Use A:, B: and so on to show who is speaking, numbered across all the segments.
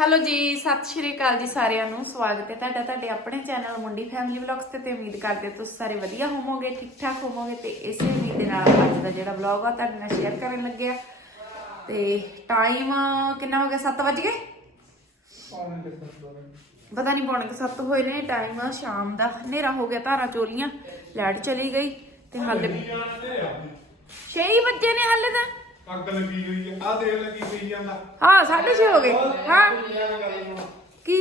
A: Hello ਜੀ ਸਤਿ ਸ਼੍ਰੀ ਅਕਾਲ ਜੀ ਸਾਰਿਆਂ ਨੂੰ। ਸਵਾਗਤ ਹੈ ਤੁਹਾਡਾ ਤੁਹਾਡੇ ਆਪਣੇ ਚੈਨਲ ਮੁੰਡੀ ਫੈਮਿਲੀ ਵਲੌਗਸ ਤੇ ਤੇ ਉਮੀਦ ਕਰਦੇ ਤੁਸੀਂ ਸਾਰੇ ਵਧੀਆ ਹੋਵੋਗੇ ਠੀਕ ਠਾਕ ਹੋਵੋਗੇ ਤੇ ਇਸੇ ਉਮੀਦ ਦੇ ਨਾਲ ਅੱਜ ਦਾ ਜਿਹੜਾ ਵਲੌਗ ਆ ਤੁਹਾਡੇ ਨਾਲ ਸ਼ੇਅਰ ਕਰਨ ਲੱਗਿਆ ਤੇ ਟਾਈਮ ਕਿੰਨਾ ਹੋ ਗਿਆ? 7 ਵਜ ਗਏ? ਪਤਾ ਨਹੀਂ ਪੌਣੇ 7 ਹੋਏ ਨੇ ਟਾਈਮ ਸ਼ਾਮ ਦਾ ਹਨੇਰਾ ਹੋ ਗਿਆ ਧਾਰਾਂ ਚੋਲੀਆਂ ਲਾਈਟ ਚਲੀ ਗਈ ਤੇ ਹਾਲੇ 6 ਵਜੇ ਨੇ ਹਾਲੇ ਤਾਂ।
B: ਅੱਗ ਲੱਗੀ ਹੋਈ ਆ ਆ ਦੇਖ ਲੱਗੀ ਪਈ ਜਾਂਦਾ।
A: ਹਾਂ 6:30 ਹੋ ਗਏ। ਹਾਂ। ਕੀ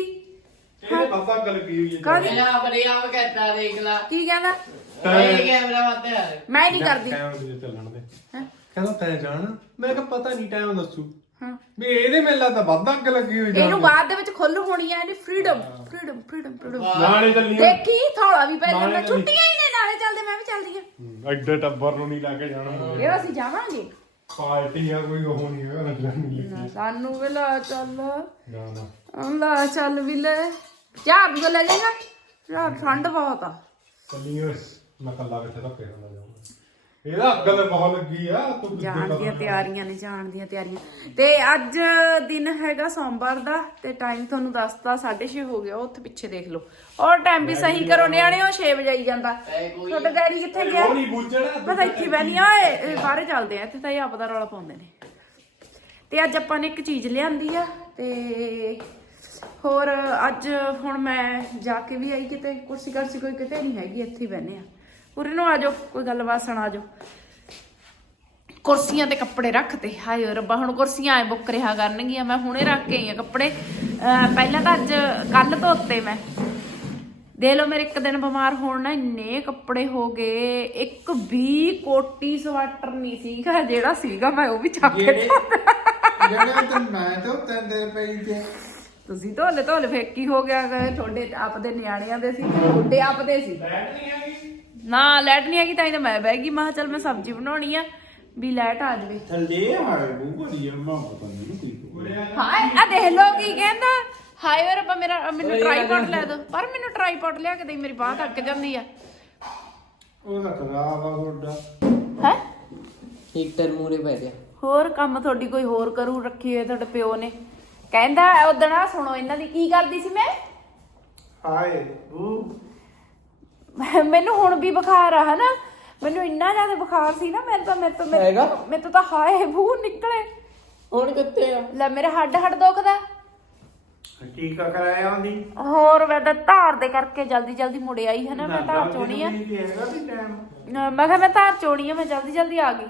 B: ਇਹ ਬਾਬਾ ਅੱਗ ਲੱਗੀ ਹੋਈ ਆ
A: ਕਾਹਦੀ?
C: ਮੇਰਾ ਆਪਣੇ ਆਪ ਕਹਿੰਦਾ ਦੇਖ ਲਾ।
A: ਕੀ ਕਹਿੰਦਾ?
C: ਇਹ ਕੈਮਰਾ ਵਾਤੇ
A: ਮੈਂ ਨਹੀਂ ਕਰਦੀ।
B: ਟਾਈਮ ਤੇ ਚੱਲਣ ਦੇ।
A: ਹੈ?
B: ਕਹਿੰਦਾ ਤੈ ਜਾਣ? ਮੈਂ ਕਿਹਾ ਪਤਾ ਨਹੀਂ ਟਾਈਮ ਦੱਸੂ। ਵੀ ਇਹਦੇ ਮੇਲਾ ਤਾਂ ਵੱਧ ਅੱਗ ਲੱਗੀ ਹੋਈ ਜਾਂਦੀ।
A: ਇਹਨੂੰ ਬਾਅਦ ਦੇ ਵਿੱਚ ਖੁੱਲ ਹੋਣੀ ਆ ਇਹਨੇ ਫ੍ਰੀडम ਫ੍ਰੀडਮ ਫ੍ਰੀडਮ ਫ੍ਰੀडਮ
B: ਨਾਲੇ ਚੱਲੀ
A: ਦੇਖੀ ਥੋੜਾ ਵੀ ਪੈ ਜਾਂਦਾ। ਛੁੱਟੀਆਂ ਹੀ ਨੇ ਨਾਲੇ ਚੱਲਦੇ ਮੈਂ ਵੀ ਚੱਲਦੀ ਹਾਂ
B: ਐਡਾ ਟੱਬਰ ਨੂੰ ਨਹੀਂ ਲਾ ਕੇ ਜਾਣਾ।
A: ਇਹ ਅਸੀਂ ਜਾਵਾਂਗੇ।
B: ਪਾਰਟੀ ਆ ਕੋਈ ਉਹ ਨਹੀਂ ਹੈਗਾ ਲੱਗਣੀ
A: ਨਾ, ਸਾਨੂੰ ਵੀ ਲੈ ਚੱਲ।
B: ਨਾ ਨਾ।
A: ਅੰਲਾ ਚੱਲ ਵੀ ਲੈ। ਚਾਹ ਵੀ ਲੈ ਯਾਰ ਠੰਡ ਬਹੁਤ ਆ।
B: ਚੱਲੀਏ ਮੈਂ ਕੱਲਾ ਕਿੱਥੇ ਧੱਕੇ ਇਹਦਾ ਅੱਗ ਤਾਂ ਬਹੁਤ ਲੱਗੀ ਆ? ਤੂੰ ਕਿੱਥੇ
A: ਜਾਣ ਦੀਆਂ ਤਿਆਰੀਆਂ ਨੇ ਜਾਣ ਦੀਆਂ ਤਿਆਰੀਆਂ। ਤੇ ਅੱਜ ਦਿਨ ਹੈਗਾ ਸੋਮਵਾਰ ਦਾ ਤੇ ਟਾਈਮ ਤੁਹਾਨੂੰ ਦੱਸਤਾ 6:30 ਹੋ ਗਿਆ ਉਹ ਉੱਥੇ ਪਿੱਛੇ ਦੇਖ ਲਓ। ਔਰ ਟਾਈਮ ਵੀ ਸਹੀ ਕਰੋ ਨਿਆਣੇ ਉਹ 6 ਵਜੇ ਆਈ ਜਾਂਦਾ। ਤੁਹਾਡਾ ਡੈਡੀ ਕਿੱਥੇ ਗਿਆ?
B: ਉਹ ਨਹੀਂ ਬੁੱਝਣਾ
A: ਬਸ ਇੱਥੇ ਬੈਣੀ ਆ ਓਏ ਇਹ ਬਾਹਰੇ ਚੱਲਦੇ ਆ ਇੱਥੇ ਤਾਂ ਇਹ ਆਪ ਦਾ ਰੌਲਾ ਪਾਉਂਦੇ ਨੇ। ਤੇ ਅੱਜ ਆਪਾਂ ਨੇ ਇੱਕ ਚੀਜ਼ ਲਿਆਂਦੀ ਆ ਤੇ ਹੋਰ ਅੱਜ ਹੁਣ ਮੈਂ ਜਾ ਕੇ ਵੀ ਆਈ ਕਿਤੇ ਕੁਰਸੀ ਕਰਸੀ ਕੋਈ ਕਿਤੇ ਨਹੀਂ ਹੈਗੀ ਇੱਥੇ ਹੀ ਬੈਨੇ ਆ। ਉਰੇ ਨੂੰ ਆਜੋ ਕੋਈ ਗੱਲਬਾਤ ਸੁਣਾ ਜੋ ਕੁਰਸੀਆਂ ਤੇ ਕੱਪੜੇ ਰੱਖਤੇ ਹਾਏ ਰੱਬਾ ਹੁਣ ਕੁਰਸੀਆਂ ਐ ਬੁੱਕ ਰਿਹਾ ਕਰਨਗੀਆਂ ਮੈਂ ਹੁਣੇ ਰੱਖ ਕੇ ਆਈ ਆ ਕੱਪੜੇ। ਪਹਿਲਾਂ ਤਾਂ ਅੱਜ ਕੱਲ ਧੋਤੇ ਮੈਂ। ਦੇ ਲੋ ਮੇਰੇ ਇੱਕ ਦਿਨ ਬਿਮਾਰ ਹੋਣ ਨਾਲ ਇੰਨੇ ਕੱਪੜੇ ਹੋ ਗਏ। ਇੱਕ ਵੀ ਕੋਟੀ ਸਵਾਟਰ ਨਹੀਂ ਸੀਗਾ ਜਿਹੜਾ ਸੀਗਾ ਮੈਂ ਉਹ ਵੀ ਚੱਕ ਕੇ
D: ਜਿਹੜੇ ਤੇ ਮੈਂ ਤੇ ਤੰਦੇ ਪਈ ਤੇ
A: ਤੁਸੀਂ ਧੋਲੇ ਧੋਲੇ ਫੇਰ ਕੀ ਹੋ ਗਿਆ? ਗਾ? ਤੁਹਾਡੇ ਆਪ ਦੇ ਨਿਆਣਿਆਂ ਦੇ ਸੀ ਤੁਹਾਡੇ ਆਪ ਦੇ ਸੀ। ਨਾ ਲੈਟ ਨਹੀਂ ਹੈਗੀ ਤਾਂ ਹੀ ਤਾਂ ਮੈਂ ਬਹਿ ਗਈ। ਮੈਂ ਕਿਹਾ ਚੱਲ ਮੈਂ ਸਬਜ਼ੀ ਬਣਾਉਣੀ ਆ ਵੀ ਲੈਟ ਆ ਜਾਵੇ।
D: ਥੱਲੇ ਹਾਏ ਬੂ ਬੜੀ ਅੰਮਾ ਪਤਾ ਨਹੀਂ ਕੀ
A: ਹਾਏ ਆ ਦੇਖ ਲੋ ਕੀ ਕਹਿੰਦਾ। ਹਾਏ ਓਏ ਰੱਬਾ ਮੇਰਾ ਮੈਨੂੰ ਟ੍ਰਾਈਪੋਡ ਲੈ ਦੋ। ਪਰ ਮੈਨੂੰ ਟ੍ਰਾਈਪੋਡ ਲਿਆ ਕੇ ਦੇ ਮੇਰੀ ਬਾਹ ਥੱਕ ਜਾਂਦੀ ਆ।
D: ਉਹਦਾ ਖਰਾਬ ਆ ਤੁਹਾਡਾ।
A: ਹੈ?
C: ਹੀਟਰ ਮੂਰੇ ਪੈ ਗਿਆ।
A: ਹੋਰ ਕੰਮ ਤੁਹਾਡੀ ਕੋਈ ਹੋਰ ਕਰੂ ਰੱਖੀ ਹੋਏ ਤੁਹਾਡੇ ਪਿਓ ਨੇ। ਕਹਿੰਦਾ ਉਦਣ ਆ ਸੁਣੋ ਇਹਨਾਂ ਦੀ ਕੀ ਕਰਦੀ ਸੀ ਮੈਂ?
D: ਹਾਏ ਬੂ
A: ਮੈਨੂੰ ਹੁਣ ਵੀ ਬੁਖਾਰ ਆ ਹਨਾ? ਮੈਨੂੰ ਇੰਨਾ ਜ਼ਿਆਦਾ ਬੁਖਾਰ ਸੀ ਨਾ ਮੈਨੂੰ ਤਾਂ ਮੇਰੇ ਤੋਂ ਮੇਰੇ
C: ਹੈਗਾ?
A: ਤੋਂ- ਮੇਰੇ ਤੋਂ ਤਾਂ ਹਾਏ ਭੂ ਨਿਕਲੇ।
C: ਹੁਣ ਕਿੱਥੇ ਆ?
A: ਲੈ ਮੇਰੇ ਹੱਡ ਹੱਡ ਦੁਖਦਾ।
D: ਟੀਕਾ ਕਰਾਇਆ ਆਂਦੀ।
A: ਹੋਰ ਮੈਂ ਤਾਂ ਧਾਰ ਦੇ ਕਰਕੇ ਜਲਦੀ ਜਲਦੀ ਮੁੜ ਆਈ ਹਨਾ? ਮੈਂ ਧਾਰ ਚੋਣੀ ਆ।
D: ਕੀ ਹੈਗਾ ਵੀ ਟਾਈਮ
A: ਅਹ ਮੈਂ ਕਿਹਾ ਮੈਂ ਧਾਰ ਚੋਣੀ ਆ ਮੈਂ ਜਲਦੀ ਜਲਦੀ ਆ ਗਈ।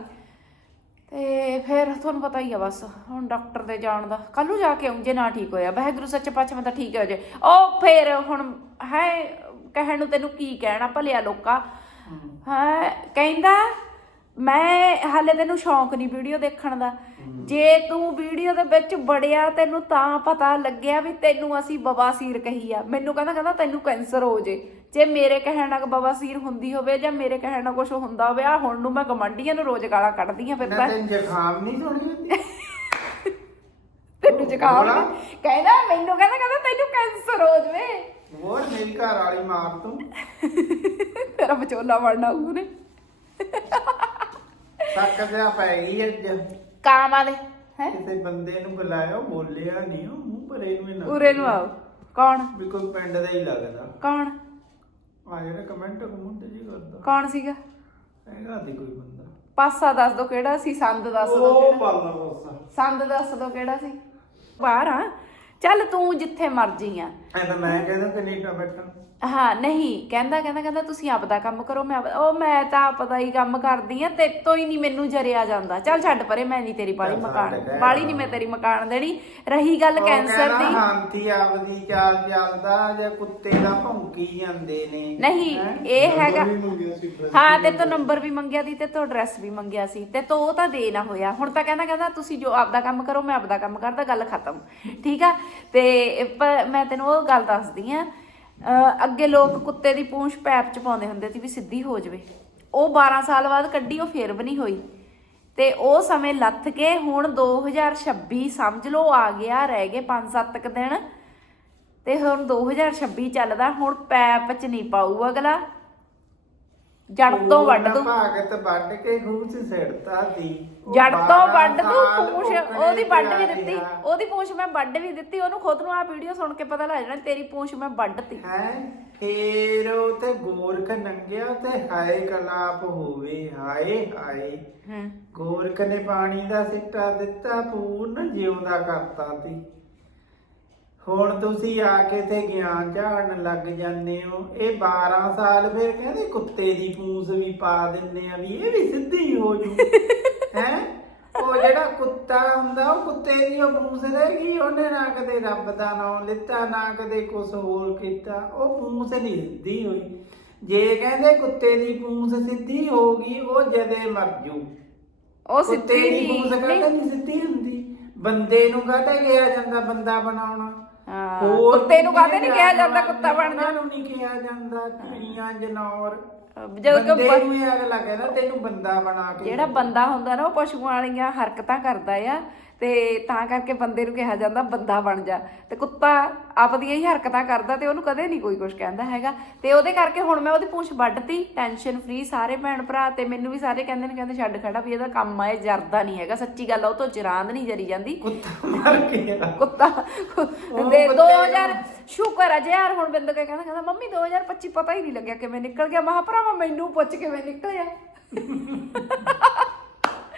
A: ਤੇ ਫਿਰ ਤੁਹਾਨੂੰ ਪਤਾ ਹੀ ਆ ਬਸ ਹੁਣ ਡਾਕਟਰ ਦੇ ਜਾਣ ਦਾ। ਕੱਲ ਜਾ ਕੇ ਆਉਂ ਜੇ ਨਾ ਠੀਕ ਹੋਇਆ। ਵਾਹਿਗੁਰੂ ਸੱਚੇ ਪਾਤਸ਼ਾਹ ਮੈਂ ਤਾਂ ਠੀਕ ਹੋ ਜੇ। ਉਹ ਫਿਰ ਹੁਣ ਹੈ ਕਹਿਣ ਨੂੰ ਤੈਨੂੰ ਕੀ ਕਹਿਣਾ ਭਲਿਆ ਲੋਕਾ? ਹੈ ਕਹਿੰਦਾ ਮੈਂ ਹਾਲੇ ਤੈਨੂੰ ਸ਼ੌਂਕ ਨਹੀਂ ਵੀਡੀਓ ਦੇਖਣ ਦਾ। ਜੇ ਤੂੰ ਵੀਡੀਓ ਦੇ ਵਿੱਚ ਬੜਿਆ ਤੈਨੂੰ ਤਾਂ ਪਤਾ ਲੱਗਿਆ ਵੀ ਤੈਨੂੰ ਅਸੀਂ ਬਵਾਸੀਰ ਕਹੀ ਆ। ਮੈਨੂੰ ਕਹਿੰਦਾ ਕਹਿੰਦਾ ਤੈਨੂੰ ਕੈਂਸਰ ਹੋ ਜੇ। ਜੇ ਮੇਰੇ ਕਹਿਣ ਨਾਲ ਬਵਾਸੀਰ ਹੁੰਦੀ ਹੋਵੇ ਜਾਂ ਮੇਰੇ ਕਹਿਣ ਨਾਲ ਕੁਝ ਹੁੰਦਾ ਹੋਵੇ ਆ ਹੁਣ ਨੂੰ ਮੈਂ ਗਮੰਡੀਆਂ ਨੂੰ ਰੋਜ਼ ਗਾਲਾਂ ਕੱਢਦੀ ਆ ਫਿਰ ਤਾਂ।
D: ਤੈਨੂੰ ਜ਼ੁਕਾਮ ਨਹੀਂ ਸੁਣੀ ਹੁੰਦੀ
A: ਤੈਨੂੰ ਜ਼ੁਕਾਮ। ਕਹਿੰਦਾ ਮੈਨੂੰ ਕਹਿੰਦਾ ਕਹਿੰਦਾ ਤੈਨੂੰ ਕੈਂਸਰ ਹੋ ਜਵੇ।
D: ਹੋਰ ਮੇਰੀ ਘਰ ਵਾਲੀ ਮਾਰ ਤੂੰ।
A: ਤੇਰਾ ਵਿਚੋਲਾ ਵੜਨਾ ਉਹਨੇ
D: ਤੱਕ ਜਿਆ ਪੈ ਗਈ ਅੱਜ।
A: ਕਾਮ ਵਾਲੇ। ਹੈ?
D: ਕਿਸੇ ਬੰਦੇ ਨੂੰ ਬੁਲਾਇਆ ਬੋਲਿਆ ਨਹੀਂ ਉਹ ਮੂੰਹ ਭਰੇ ਨੂੰ ਹੀ ਲੱਗ
A: ਉਰੇ ਨੂੰ ਆਓ। ਕੌਣ?
D: ਵੀ ਕੋਈ ਪਿੰਡ ਦਾ ਹੀ ਲੱਗਦਾ।
A: ਕੌਣ?
D: ਆ ਜਿਹੜਾ ਕਮੈਂਟ ਕਮੁੰਟ ਜੀ ਕਰਦਾ।
A: ਕੌਣ ਸੀਗਾ?
D: ਹੈਗਾ ਤੇ ਕੋਈ ਬੰਦਾ।
A: ਪਾਸਾ ਦੱਸ ਦੋ ਕਿਹੜਾ ਸੀ ਸੰਦ ਦੱਸ ਦੋ
D: ਉਹ
A: ਕਿਹੜਾ।
D: ਬੋਸਾ
A: ਸੰਦ ਦੱਸ ਦੋ ਕਿਹੜਾ ਸੀ। ਬਾਹਰ ਆ। ਚੱਲ ਤੂੰ ਜਿੱਥੇ ਮਰਜ਼ੀ ਆ।
D: ਐ ਤਾਂ ਮੈਂ ਕਹਿੰਦਾ ਕੈਨੇਡਾ ਬੈਠਾ।
A: ਹਾਂ ਨਹੀਂ ਕਹਿੰਦਾ ਕਹਿੰਦਾ ਕਹਿੰਦਾ ਤੁਸੀਂ ਆਪਦਾ ਕੰਮ ਕਰੋ ਮੈਂ ਆਪਦਾ- ਉਹ ਮੈਂ ਤਾਂ ਆਪਦਾ ਹੀ ਕੰਮ ਕਰਦੀ ਆ ਤੇ ਤੋਂ ਹੀ ਨਹੀਂ ਮੈਨੂੰ ਜਰਿਆ ਜਾਂਦਾ। ਚੱਲ ਛੱਡ ਪਰੇ ਮੈਂ ਨਹੀਂ ਤੇਰੀ ਬਾਲੀ
D: ਚੱਲ
A: ਮਕਾਨ
D: ਛੱਡ ਦੇ।
A: ਬਾਲੀ ਨਹੀਂ ਮੈਂ ਤੇਰੀ ਮਕਾਨ ਦੇਣੀ। ਰਹੀ ਗੱਲ ਕੈਂਸਰ ਦੀ।
D: ਹਾਂਤੀ ਆਪਦੀ ਚਾਲ ਚੱਲਦਾ ਜਾਂ ਕੁੱਤੇ ਦਾ ਭੌਂਕੀ ਜਾਂਦੇ ਨੇ।
A: ਨਹੀਂ
D: ਹੈਂ?
A: ਇਹ ਹੈਗਾ। ਹਾਂ ਤੇ ਤੋਂ ਨੰਬਰ ਵੀ ਮੰਗਿਆ ਸੀ ਤੇ ਤੋਂ ਐਡਰੈਸ ਵੀ ਮੰਗਿਆ ਸੀ। ਤੇ ਤੋਂ ਉਹ ਤਾਂ ਦੇ ਨਾ ਹੋਇਆ। ਹੁਣ ਤਾਂ ਕਹਿੰਦਾ ਕਹਿੰਦਾ ਤੁਸੀਂ ਜੋ ਆਪਦਾ ਕੰਮ ਕਰੋ ਮੈਂ ਆਪਦਾ ਕੰਮ ਕਰਦਾ ਗੱਲ ਖਤਮ। ਠੀਕ ਆ? ਤੇ ਪ- ਮੈਂ ਤੈਨੂੰ ਉਹ ਗੱਲ ਦੱਸਦੀ ਆ ਅੱਗੇ ਲੋਕ ਕੁੱਤੇ ਦੀ ਪੂੰਛ ਪੈਪ ਚ ਪਾਉਂਦੇ ਹੁੰਦੇ ਸੀ ਵੀ ਸਿੱਧੀ ਹੋ ਜਾਵੇ। ਉਹ 12 ਸਾਲ ਬਾਅਦ ਕੱਢੀ, ਉਹ ਫੇਰ ਵੀ ਨਹੀਂ ਹੋਈ। ਤੇ ਉਹ ਸਮੇਂ ਲੱਥ ਕੇ ਹੁਣ 2026 ਸਮਝ ਲਓ ਆ ਗਿਆ, ਰਹਿ ਗਏ 5-7 ਕ ਦਿਨ। ਤੇ ਹੁਣ 2026 ਚੱਲਦਾ, ਹੁਣ ਪੈਪ ਚ ਨਹੀਂ ਪਾਊ ਅਗਲਾ। ਜੜ ਤੋਂ ਵੱਢ ਦੂੰ
D: ਭਾਗਤ ਵੱਢ ਕੇ ਖੂਹ ਚ ਸਿੜਤਾ ਉਹ
A: ਜੜ ਤੋਂ ਵੱਢ ਦੂੰ ਪੂਛ ਉਹਦੀ ਵੱਢ ਵੀ ਦਿੱਤੀ। ਉਹਦੀ ਪੂਛ ਮੈਂ ਵੱਢ ਵੀ ਦਿੱਤੀ ਉਹਨੂੰ ਖੁਦ ਨੂੰ ਆ ਵੀਡੀਓ ਸੁਣ ਕੇ ਪਤਾ ਲੱਗ ਜਾਣਾ ਤੇਰੀ ਪੂਛ ਮੈਂ ਵੱਢਤੀ।
D: ਹੈ? ਫੇਰ ਉਹ ਤੇ ਗੋਰਖ ਨੰਗਿਆ ਤੇ ਹਾਏ ਕਲਾਪ ਹੋਵੇ ਹਾਏ ਹਾਏ।
A: ਹਾਂ?
D: ਗੋਰਖ ਨੇ ਪਾਣੀ ਦਾ ਸਿੱਟਾ ਦਿੱਤਾ ਪੂਰਨ ਜਿਉਂਦਾ ਕਰਤਾ ਤੀ ਹੁਣ ਤੁਸੀਂ ਆ ਕੇ ਤੇ ਗਿਆਨ ਝਾੜਨ ਲੱਗ ਜਾਂਦੇ ਹੋ। ਇਹ 12 ਸਾਲ ਫਿਰ ਕਹਿੰਦੇ ਕੁੱਤੇ ਦੀ ਪੂੰਛ ਵੀ ਪਾ ਦਿੰਨੇ ਆ ਵੀ ਇਹ ਵੀ ਸਿੱਧੀ ਹੋ ਜੂ। ਹੈ? ਉਹ ਜਿਹੜਾ ਕੁੱਤਾ ਹੁੰਦਾ ਉਹ ਕੁੱਤੇ ਦੀ ਉਹ ਪੂੰਛ ਰਹੇਗੀ ਉਹਨੇ ਨਾ ਕਦੇ ਰੱਬ ਦਾ ਨਾਮ ਲਿੱਤਾ ਨਾ ਕਦੇ ਕੁਝ ਹੋਰ ਕੀਤਾ। ਉਹ ਪੂੰਛ ਨਹੀਂ ਸਿੱਧੀ ਹੋਈ। ਜੇ ਕਹਿੰਦੇ ਕੁੱਤੇ ਦੀ ਪੂੰਛ ਸਿੱਧੀ ਹੋ ਗਈ ਉਹ ਜਦੇ ਮਰ ਜੂ।
A: ਉਹ ਸਿੱਧੀ
D: ਪੂੰਛ ਕਹਿੰਦੇ ਨਹੀਂ ਸਿੱਧੀ ਹੁੰਦੀ। ਬੰਦੇ ਨੂੰ ਕਹਤੇ ਕਿਹਾ ਜਾਂਦਾ ਬੰਦਾ ਬਣਾਉਣਾ?
A: ਹਾਂ ਕੁੱਤੇ ਨੂੰ ਕਾਹਦੇ ਨਹੀਂ ਕਿਹਾ ਜਾਂਦਾ ਕੁੱਤਾ ਬਣ ਜਾ
D: ਨੂੰ ਨਹੀਂ ਕਿਹਾ ਜਾਂਦਾ ਚਿੜੀਆਂ ਜਨੌਰ।
A: ਜਦੋਂ ਕਿ
D: ਬੰਦੇ
A: ਬ-
D: ਨੂੰ ਇਹ ਅਗਲਾ ਕਹਿੰਦਾ ਤੈਨੂੰ ਬੰਦਾ ਬਣਾ ਕੇ
A: ਜਿਹੜਾ ਬੰਦਾ ਹੁੰਦਾ ਨਾ ਉਹ ਪਸ਼ੂਆਂ ਵਾਲੀਆਂ ਹਰਕਤਾਂ ਕਰਦਾ ਆ ਤੇ ਤਾਂ ਕਰਕੇ ਬੰਦੇ ਨੂੰ ਕਿਹਾ ਜਾਂਦਾ ਬੰਦਾ ਬਣ ਜਾ। ਤੇ ਕੁੱਤਾ ਆਪਦੀਆਂ ਹੀ ਹਰਕਤਾਂ ਕਰਦਾ ਤੇ ਉਹਨੂੰ ਕਦੇ ਨਹੀਂ ਕੋਈ ਕੁਝ ਕਹਿੰਦਾ ਹੈਗਾ। ਤੇ ਉਹਦੇ ਕਰਕੇ ਹੁਣ ਮੈਂ ਉਹਦੀ ਪੂੰਛ ਵੱਢਤੀ ਟੈਨਸ਼ਨ ਫ੍ਰੀ ਸਾਰੇ ਭੈਣ ਭਰਾ ਤੇ ਮੈਨੂੰ ਵੀ ਸਾਰੇ ਕਹਿੰਦੇ ਨੇ ਕਹਿੰਦੇ ਛੱਡ ਖੜਾ ਵੀ ਇਹਦਾ ਕੰਮ ਆ ਇਹ ਜਰਦਾ ਨਹੀਂ ਹੈਗਾ। ਸੱਚੀ ਗੱਲ ਆ ਉਹ ਤੋਂ ਚਰਾਂਦ ਨਹੀਂ ਜਰੀ ਜਾਂਦੀ।
D: ਕੁੱਤਾ ਮਰ ਗਿਆ।
A: ਕੁੱਤਾ ਦੇ
D: ਕੁੱਤੇ
A: 2000 ਸ਼ੁਕਰ ਆ ਜੇ ਯਾਰ ਹੁਣ ਬਿੰਦ ਕੇ ਕਹਿੰਦਾ ਕਹਿੰਦਾ ਮੰਮੀ 2025 ਪਤਾ ਹੀ ਨਹੀਂ ਲੱਗਿਆ ਕਿਵੇਂ ਨਿਕਲ ਗਿਆ। ਮਹਾ ਭਰਾਵਾ ਮੈਨੂੰ ਪੁੱਛ ਕਿਵੇਂ ਨਿਕਲਿਆ?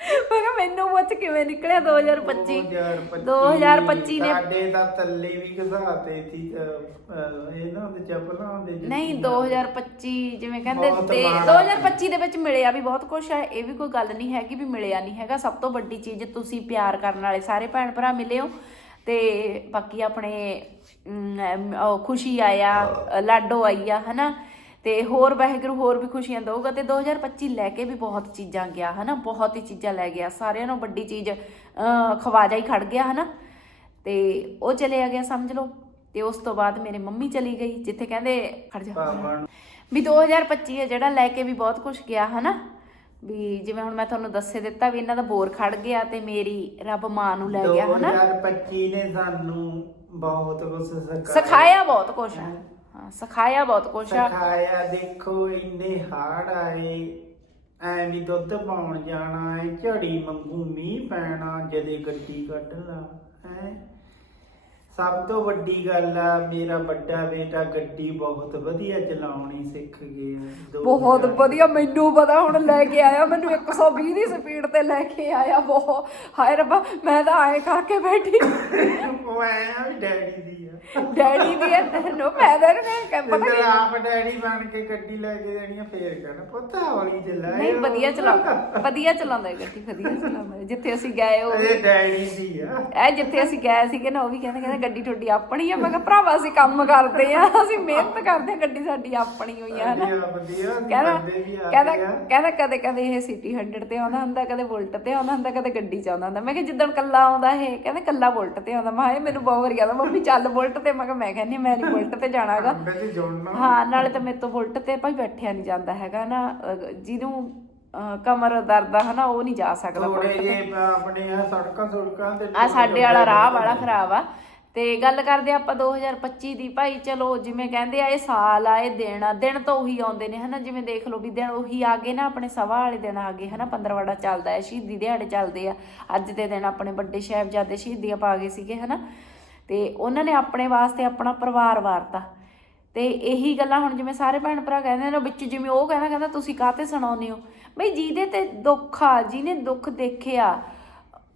A: ਮੈਂ ਕਿਹਾ ਮੈਨੂੰ ਪੁੱਛ ਕਿਵੇਂ ਨਿਕਲਿਆ 2025 2025 ਨੇ।
D: ਸਾਡੇ ਤਾਂ ਥੱਲੇ ਵੀ ਘਸਾਤੇ ਸੀ ਅਹ, ਅਹ, ਇਹਨਾਂ ਦੇ ਚੱਪਲਾਂ।
A: ਨਹੀਂ 2025 ਜਿਵੇਂ ਕਹਿੰਦੇ ਤੇ
D: ਮਾੜਾ।
A: 2025 ਦੇ ਵਿੱਚ ਮਿਲਿਆ ਵੀ ਬਹੁਤ ਕੁਝ ਹੈ ਇਹ ਵੀ ਕੋਈ ਗੱਲ ਨਹੀਂ ਹੈਗੀ ਵੀ ਮਿਲਿਆ ਨਹੀਂ ਹੈਗਾ। ਸਭ ਤੋਂ ਵੱਡੀ ਚੀਜ਼ ਤੁਸੀਂ ਪਿਆਰ ਕਰਨ ਵਾਲੇ ਸਾਰੇ ਭੈਣ ਭਰਾ ਮਿਲੇ ਹੋ ਤੇ ਬਾਕੀ ਆਪਣੇ ਖੁਸ਼ੀ ਆਇਆ ਲਾਡੋ ਆਈ ਆ ਹਨਾ? ਤੇ ਹੋਰ ਵਾਹਿਗੁਰੂ ਹੋਰ ਵੀ ਖੁਸ਼ੀਆਂ ਦਊਗਾ ਤੇ 2025 ਲੈ ਕੇ ਵੀ ਬਹੁਤ ਚੀਜ਼ਾਂ ਗਿਆ ਹਨਾ? ਬਹੁਤ ਹੀ ਚੀਜ਼ਾਂ ਲੈ ਗਿਆ। ਸਾਰਿਆਂ ਨਾਲੋਂ ਵੱਡੀ ਚੀਜ਼ ਖਵਾਜਾ ਹੀ ਖੜ ਗਿਆ ਹਨਾ? ਤੇ ਉਹ ਚਲੇ ਆ ਗਿਆ ਸਮਝ ਲਓ। ਤੇ ਉਸ ਤੋਂ ਬਾਅਦ ਮੇਰੇ ਮੰਮੀ ਚਲੀ ਗਈ ਜਿੱਥੇ ਕਹਿੰਦੇ ਖੜ ਜਾ।
D: ਨੂੰ
A: ਵੀ 2025 ਹੈ ਜਿਹੜਾ ਲੈ ਕੇ ਵੀ ਬਹੁਤ ਕੁਝ ਗਿਆ ਹਨਾ? ਵੀ ਜਿਵੇਂ ਹੁਣ ਮੈਂ ਤੁਹਾਨੂੰ ਦੱਸੇ ਦਿੱਤਾ ਵੀ ਇਹਨਾਂ ਦਾ ਬੋਰ ਖੜ ਗਿਆ ਤੇ ਮੇਰੀ ਰੱਬ ਮਾਂ ਨੂੰ ਲੈ ਗਿਆ ਹਨਾ?
D: 2025 ਨੇ ਸਾਨੂੰ ਬਹੁਤ ਕੁਝ ਸਿਖਾਇਆ।
A: ਬਹੁਤ ਕੁਝ ਹਾਂ ਸਿਖਾਇਆ ਬਹੁਤ ਕੁਝ ਆ।
D: ਸਿਖਾਇਆ ਦੇਖੋ ਇੰਨੇ ਹਾੜ ਆਏ ਐ ਵੀ ਦੁੱਧ ਪਾਉਣ ਜਾਣਾ ਐ ਝੜੀ ਮੰਗੂ ਮੀਂਹ ਪੈਣਾ ਜਦੇ ਗੱਡੀ ਕੱਢ ਲਾ ਹੈ। ਸਭ ਤੋਂ ਵੱਡੀ ਗੱਲ ਆ ਮੇਰਾ ਵੱਡਾ ਬੇਟਾ ਗੱਡੀ ਬਹੁਤ ਵਧੀਆ ਚਲਾਉਣੀ ਸਿੱਖ ਗਿਆ ਦੋ
A: ਬਹੁਤ
D: ਹਜ਼ਾਰ-
A: ਵਧੀਆ ਮੈਨੂੰ ਪਤਾ ਹੁਣ ਲੈ ਕੇ ਆਇਆ ਮੈਨੂੰ 120 ਦੀ ਸਪੀਡ ਤੇ ਲੈ ਕੇ ਆਇਆ ਬਹੁਤ। ਹਾਏ ਰੱਬਾ ਮੈਂ ਤਾਂ ਐ ਕਰਕੇ ਬੈਠੀ।
D: ਉਹ ਐ ਆ ਵੀ ਡੈਡੀ ਦੀ ਆ।
A: ਡੈਡੀ ਦੀ ਐ ਤੈਨੂੰ ਮੈਂ ਤਾਂ ਇਹਨੂੰ ਕਹਿ- ਪਤਾ
D: ਆਪ ਡੈਡੀ ਬਣ ਕੇ ਗੱਡੀ ਲੈ ਕੇ ਦੇਣੀ ਆ, ਫੇਰ ਕਹਿਣਾ ਪੁੱਤ ਹੌਲੀ ਚਲਾਇਓ।
A: ਨਹੀਂ ਵਧੀਆ ਚਲਾਉਂਦਾ ਵਧੀਆ ਚਲਾਉਂਦਾ ਹੈ ਗੱਡੀ ਵਧੀਆ ਚਲਾਉਂਦਾ ਹੈ। ਜਿੱਥੇ ਅਸੀਂ ਗਏ ਉਹ
D: ਇਹ ਡੈਡੀ ਦੀ ਆ।
A: ਇਹ ਜਿੱਥੇ ਅਸੀਂ ਗਏ ਸੀਗੇ ਨਾ ਉਹ ਵੀ ਕਹਿੰਦੇ ਕਹਿੰਦੇ ਗੱਡੀ ਤੁਹਾਡੀ ਆਪਣੀ ਆ। ਮੈਂ ਕਿਹਾ ਭਰਾਵਾ ਅਸੀਂ ਕੰਮ ਕਰਦੇ ਆ। ਅਸੀਂ ਮਿਹਨਤ ਕਰਦੇ ਆ ਗੱਡੀ ਸਾਡੀ ਆਪਣੀ ਹੋਈ ਆ ਨਾ
D: ਵਧੀਆ ਵਧੀਆ
A: ਕਹਿੰਦਾ
D: ਬੰਦੇ ਵੀ ਆ
A: ਕਹਿੰਦਾ ਕਦੇ ਕਦੇ ਇਹ ਸਿਟੀ 100 ਤੇ ਆਉਂਦਾ ਹੁੰਦਾ ਕਦੇ ਬੁਲਟ ਤੇ ਆਉਂਦਾ ਹੁੰਦਾ ਕਦੇ ਗੱਡੀ 'ਚ ਆਉਂਦਾ ਹੁੰਦਾ। ਮੈਂ ਕਿਹਾ ਜਿੱਦਣ ਕੱਲਾ ਆਉਂਦਾ ਇਹ ਕਹਿੰਦੇ ਕੱਲਾ ਬੁਲਟ ਤੇ ਆਉਂਦਾ। ਮੈਂ ਕਿਹਾ ਇਹ ਮੈਨੂੰ ਬਹੁਤ ਵਾਰੀ ਕਹਿੰਦਾ ਮੰਮੀ ਚੱਲ ਬੁਲਟ ਤੇ ਮੈਂ ਕਿਹਾ ਮੈਂ ਕਹਿੰਦੀ ਮੈਂ ਨਹੀਂ ਬੁਲਟ ਤੇ ਜਾਣਾਗਾ
D: ਜੁੜਨਾ।
A: ਹਾਂ ਨਾਲੇ ਤਾਂ ਮੇਰੇ ਤੋਂ ਬੁਲਟ ਤੇ ਭਾਈ ਬੈਠਿਆ ਨਹੀਂ ਜਾਂਦਾ ਹੈਗਾ ਨਾ ਜਿਹਨੂੰ ਕਮਰ ਦਰਦ ਆ ਹਨਾ ਉਹ ਨਹੀਂ ਜਾ ਸਕਦਾ ਬੁਲਟ ਤੇ।
D: ਆਪਣੇ ਆ ਸੜਕਾਂ ਸੁੜਕਾਂ ਤੇ
A: ਆ ਸਾਡੇ ਵਾਲਾ ਰਾਹ ਵਾਲਾ ਖਰਾਬ ਆ। ਤੇ ਗੱਲ ਕਰਦੇ ਆਪਾਂ 2025 ਦੀ ਭਾਈ ਚਲੋ ਜਿਵੇਂ ਕਹਿੰਦੇ ਆ ਇਹ ਸਾਲ ਆ ਇਹ ਦਿਨ ਆ ਦਿਨ ਤਾਂ ਉਹੀ ਆਉਂਦੇ ਨੇ ਹਨਾ ਜਿਵੇਂ ਦੇਖ ਲਓ ਵੀ ਦਿਨ ਉਹੀ ਆ ਗਏ ਨਾ ਆਪਣੇ ਸਭਾ ਵਾਲੇ ਦਿਨ ਆ ਗਏ ਹਨਾ ਪੰਦਰਵਾੜਾ ਚੱਲਦਾ ਹੈ ਸ਼ਹੀਦੀ ਦਿਹਾੜੇ ਚੱਲਦੇ ਆ। ਅੱਜ ਦੇ ਦਿਨ ਆਪਣੇ ਵੱਡੇ ਸਾਹਿਬਜ਼ਾਦੇ ਸ਼ਹੀਦੀਆਂ ਪਾ ਗਏ ਸੀਗੇ ਹਨਾ। ਤੇ ਉਹਨਾਂ ਨੇ ਆਪਣੇ ਵਾਸਤੇ ਆਪਣਾ ਪਰਿਵਾਰ ਵਾਰਤਾ। ਤੇ ਇਹੀ ਗੱਲਾਂ ਹੁਣ ਜਿਵੇਂ ਸਾਰੇ ਭੈਣ ਭਰਾ ਕਹਿੰਦੇ ਨੇ ਵਿੱਚ ਜਿਵੇਂ ਉਹ ਕਹਿੰਦਾ ਕਹਿੰਦਾ ਤੁਸੀਂ ਕਾਹਤੇ ਸੁਣਾਉਂਦੇ ਹੋ? ਬਈ ਜਿਹਦੇ ਤੇ ਦੁੱਖ ਆ ਜਿਹਨੇ ਦੁੱਖ ਦੇਖਿਆ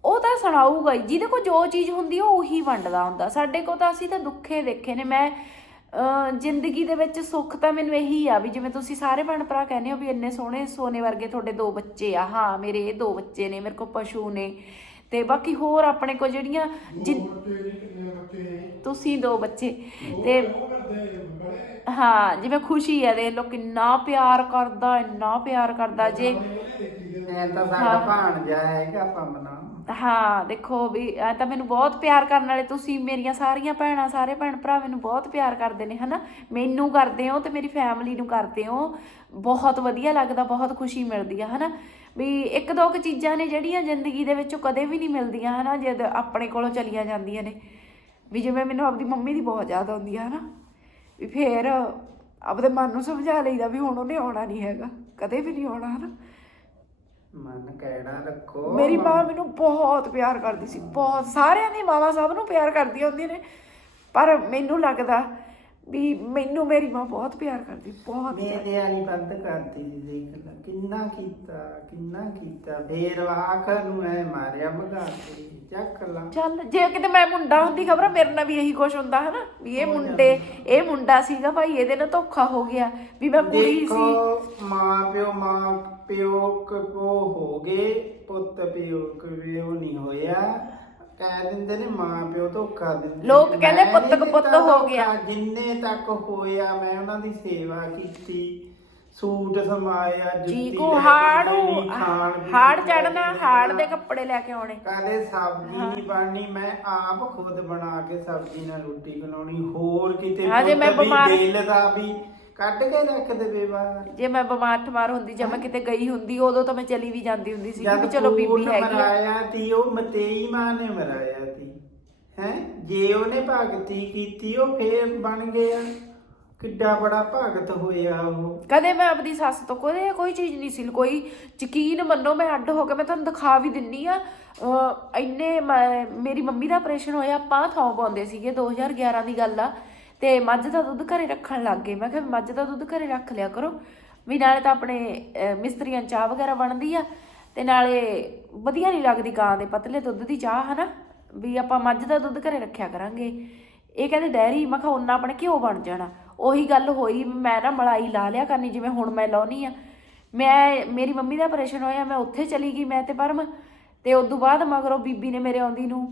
A: ਉਹ ਤਾਂ ਸੁਣਾਊਗਾ ਹੀ। ਜਿਹਦੇ ਕੋਲ ਜੋ ਚੀਜ਼ ਹੁੰਦੀ ਆ, ਉਹ ਉਹੀ ਵੰਡਦਾ ਹੁੰਦਾ। ਸਾਡੇ ਕੋਲ ਤਾਂ ਅਸੀਂ ਤਾਂ ਦੁੱਖੇ ਦੇਖੇ ਨੇ। ਮੈਂ ਜ਼ਿੰਦਗੀ ਦੇ ਵਿੱਚ ਸੁੱਖ ਤਾਂ ਮੈਨੂੰ ਇਹੀ ਆ ਵੀ ਜਿਵੇਂ ਤੁਸੀਂ ਸਾਰੇ ਭੈਣ ਭਰਾ ਕਹਿੰਦੇ ਹੋ ਵੀ ਇੰਨੇ ਸੋਹਣੇ ਸੋਨੇ ਵਰਗੇ ਤੁਹਾਡੇ ਦੋ ਬੱਚੇ ਆ। ਹਾਂ ਮੇਰੇ ਇਹ ਦੋ ਬੱਚੇ ਨੇ ਮੇਰੇ ਕੋਲ ਪਸ਼ੂ ਨੇ। ਤੇ ਬਾਕੀ ਹੋਰ ਆਪਣੇ ਕੋਲ ਜਿਹੜੀਆਂ ਜਿ- ਤੁਸੀਂ ਦੋ ਬੱਚੇ। ਤੇ ਹਾਂ ਜਿਵੇਂ ਖੁਸ਼ੀ ਹੈ ਦੇਖ ਲਓ ਕਿੰਨਾ ਪਿਆਰ ਕਰਦਾ ਇੰਨਾ ਪਿਆਰ ਕਰਦਾ ਜੇ।
D: ਐ ਤਾਂ ਸਾਡਾ ਭਾਣਜਾ ਹੈਗਾ ਪੰਮਨਾ
A: ਹਾਂ ਦੇਖੋ ਵੀ ਐ ਤਾਂ ਮੈਨੂੰ ਬਹੁਤ ਪਿਆਰ ਕਰਨ ਵਾਲੇ ਤੁਸੀਂ ਮੇਰੀਆਂ ਸਾਰੀਆਂ ਭੈਣਾਂ ਸਾਰੇ ਭੈਣ ਭਰਾ ਮੈਨੂੰ ਬਹੁਤ ਪਿਆਰ ਕਰਦੇ ਨੇ ਹਨਾ? ਮੈਨੂੰ ਕਰਦੇ ਹੋ ਤੇ ਮੇਰੀ ਫੈਮਿਲੀ ਨੂੰ ਕਰਦੇ ਹੋ। ਬਹੁਤ ਵਧੀਆ ਲੱਗਦਾ ਬਹੁਤ ਖੁਸ਼ੀ ਮਿਲਦੀ ਆ ਹਨਾ? ਵੀ ਇੱਕ ਦੋ ਕੁ ਚੀਜ਼ਾਂ ਨੇ ਜਿਹੜੀਆਂ ਜ਼ਿੰਦਗੀ ਦੇ ਵਿੱਚੋਂ ਕਦੇ ਵੀ ਨਹੀਂ ਮਿਲਦੀਆਂ ਹਨਾ ਜਦ ਆਪਣੇ ਕੋਲੋਂ ਚਲੀਆਂ ਜਾਂਦੀਆਂ ਨੇ। ਵੀ ਜਿਵੇਂ ਮੈਨੂੰ ਆਪਦੀ ਮੰਮੀ ਦੀ ਬਹੁਤ ਯਾਦ ਆਉਂਦੀ ਆ ਹਨਾ। ਵੀ ਫੇਰ ਆਪਦੇ ਮਨ ਨੂੰ ਸਮਝਾ ਲਈਦਾ ਵੀ ਹੁਣ ਉਹਨੇ ਆਉਣਾ ਨਹੀਂ ਹੈਗਾ ਕਦੇ ਵੀ ਨਹੀਂ ਆਉਣਾ ਹਨਾ।
D: ਮਨ ਕਹਿਣਾ ਰੱਖੋ।
A: ਮੇਰੀ ਮਾਂ ਮੈਨੂੰ ਬਹੁਤ ਪਿਆਰ ਕਰਦੀ ਸੀ ਬਹੁਤ ਸਾਰਿਆਂ ਦੀ ਮਾਵਾਂ ਸਭ ਨੂੰ ਪਿਆਰ ਕਰਦੀਆਂ ਹੁੰਦੀਆਂ ਨੇ। ਪਰ ਮੈਨੂੰ ਲੱਗਦਾ ਵੀ ਮੈਨੂੰ ਮੇਰੀ ਮਾਂ ਬਹੁਤ ਪਿਆਰ ਕਰਦੀ ਬਹੁਤ ਜ਼ਿਆਦਾ।
D: ਮੇਰੇ ਵਾਲੀ ਬੰਦ ਕਰਤੀ ਦੇਖ ਲੈ ਕਿੰਨਾ ਕੀਤਾ ਕਿੰਨਾ ਕੀਤਾ। ਫੇਰ ਆਖਰ ਨੂੰ ਐ ਮਾਰਿਆ ਭਗਾ ਕੇ ਚੱਕ ਲਾ।
A: ਚੱਲ ਜੇ ਕਿਤੇ ਮੈਂ ਮੁੰਡਾ ਹੁੰਦੀ ਖਬਰ ਮੇਰੇ ਨਾਲ ਵੀ ਇਹੀ ਕੁਝ ਹੁੰਦਾ ਹਨਾ? ਵੀ ਇਹ ਮੁੰਡੇ ਇਹ ਮੁੰਡਾ ਸੀਗਾ ਭਾਈ ਇਹਦੇ ਨਾਲ ਧੋਖਾ ਹੋ ਗਿਆ। ਵੀ ਮੈਂ ਕੁੜੀ ਸੀ।
D: ਦੇਖੋ ਮਾਂ ਪਿਓ ਮਾਂ ਪਿਓ ਕੋ ਹੋ ਗਏ ਪੁੱਤ ਪਿਓ ਪਿਓ ਨਹੀਂ ਹੋਇਆ। ਕਹਿ ਦਿੰਦੇ ਨੇ ਮਾਂ ਪਿਓ ਧੋਖਾ ਦਿੰਦੇ
A: ਲੋਕ
D: ਨੇ।
A: ਕਹਿੰਦੇ
D: ਮੈਂ
A: ਪੁੱਤ
D: ਨਹੀਂ
A: ਪੁੱਤ
D: ਦਿੱਤਾ
A: ਹੋ ਗਿਆ।
D: ਧੋਖਾ, ਜਿੰਨੇ ਤੱਕ ਹੋਇਆ ਮੈਂ ਉਹਨਾਂ ਦੀ ਸੇਵਾ ਕੀਤੀ ਸੂਟ ਸਮਾਇਆ ਲੈ ਕੇ
A: ਹਾੜੂ
D: ਦੇਣੀ, ਖਾਣ ਪੀਣ
A: ਹਾੜ
D: ਲੈ ਕੇ
A: ਚੜਨਾ ਹਾੜ ਦੇ ਕੱਪੜੇ ਲੈ ਕੇ ਆਉਣੇ
D: ਕਦੇ ਸਬਜ਼ੀ ਨਹੀਂ ਬਣਨੀ ਮੈਂ ਆਪ ਖੁਦ ਬਣਾ ਕੇ ਸਬਜ਼ੀ ਨਾਲ ਰੋਟੀ ਬਣਾਉਣੀ ਹੋਰ ਕਿਤੇ
A: ਹਾਂ, ਜੇ ਮੈਂ
D: ਪੁੱਤ ਵੀ
A: ਬਿਮਾਰ-
D: ਦਿਲ ਦਾ ਵੀ ਕੱਢ ਕੇ ਰੱਖ ਦੇਵੇ ਬਾਹਰ।
A: ਜੇ ਮੈਂ ਬਿਮਾਰ ਠਮਾਰ ਹੁੰਦੀ ਜਾਂ ਮੈਂ ਕਿਤੇ ਗਈ ਹੁੰਦੀ ਉਦੋਂ ਤਾਂ ਮੈਂ ਚਲੀ ਵੀ ਜਾਂਦੀ ਹੁੰਦੀ ਸੀ
D: ਜਦ
A: ਚਲੋ ਬੀਬੀ ਹੈਗੀ ਆ।
D: ਮਰਾਇਆ ਤੀ ਉਹ ਮਤੇਈ ਮਾਂ ਨੇ ਮਰਾਇਆ ਤੀ। ਹੈ? ਜੇ ਉਹਨੇ ਭਗਤੀ ਕੀਤੀ ਉਹ ਫੇਰ ਬਣ ਗਿਆ। ਕਿੱਡਾ ਬੜਾ ਭਗਤ ਹੋਇਆ ਉਹ।
A: ਕਦੇ ਮੈਂ ਆਪਣੀ ਸੱਸ ਤੋਂ ਕੋਈ ਕੋਈ ਚੀਜ਼ ਨਹੀਂ ਸੀ ਕੋਈ ਯਕੀਨ ਮੰਨੋ ਮੈਂ ਅੱਡ ਹੋ ਕੇ ਮੈਂ ਤੁਹਾਨੂੰ ਦਿਖਾ ਵੀ ਦਿੰਨੀ ਆ। ਅਹ ਇੰਨੇ ਮ- ਮੇਰੀ ਮੰਮੀ ਦਾ ਆਪਰੇਸ਼ਨ ਹੋਇਆ ਆਪਾਂ ਥਾਂ ਪਾਉਂਦੇ ਸੀਗੇ 2011 ਦੀ ਗੱਲ ਆ। ਤੇ ਮੱਝ ਦਾ ਦੁੱਧ ਘਰੇ ਰੱਖਣ ਲੱਗ ਗਏ। ਮੈਂ ਕਿਹਾ ਮੱਝ ਦਾ ਦੁੱਧ ਘਰੇ ਰੱਖ ਲਿਆ ਕਰੋ। ਵੀ ਨਾਲੇ ਤਾਂ ਆਪਣੇ ਮਿਸਤਰੀਆਂ ਚਾਹ ਵਗੈਰਾ ਬਣਦੀ ਆ ਤੇ ਨਾਲੇ ਵਧੀਆ ਨਹੀਂ ਲੱਗਦੀ ਗਾਂ ਦੇ ਪਤਲੇ ਦੁੱਧ ਦੀ ਚਾਹ, ਹਨਾ? ਵੀ ਆਪਾਂ ਮੱਝ ਦਾ ਦੁੱਧ ਘਰੇ ਰੱਖਿਆ ਕਰਾਂਗੇ। ਇਹ ਕਹਿੰਦੇ ਡੈਰੀ, ਮੈਂ ਕਿਹਾ ਉਹਨਾਂ ਆਪਣੇ ਘਿਓ ਬਣ ਜਾਣਾ। ਉਹੀ ਗੱਲ ਹੋਈ, ਮੈਂ ਨਾ ਮਲਾਈ ਲਾ ਲਿਆ ਕਰਨੀ, ਜਿਵੇਂ ਹੁਣ ਮੈਂ ਲਾਉਣੀ ਆ। ਮੈਂ, ਮੇਰੀ ਮੰਮੀ ਦਾ ਆਪਰੇਸ਼ਨ ਹੋਇਆ, ਮੈਂ ਉੱਥੇ ਚਲੀ ਗਈ, ਮੈਂ ਤੇ ਪਰਮ। ਤੇ ਉਸ ਤੋਂ ਬਾਅਦ ਮਗਰੋਂ ਬੀਬੀ ਨੇ ਮੇਰੇ ਆਉਂਦੀ ਨੂੰ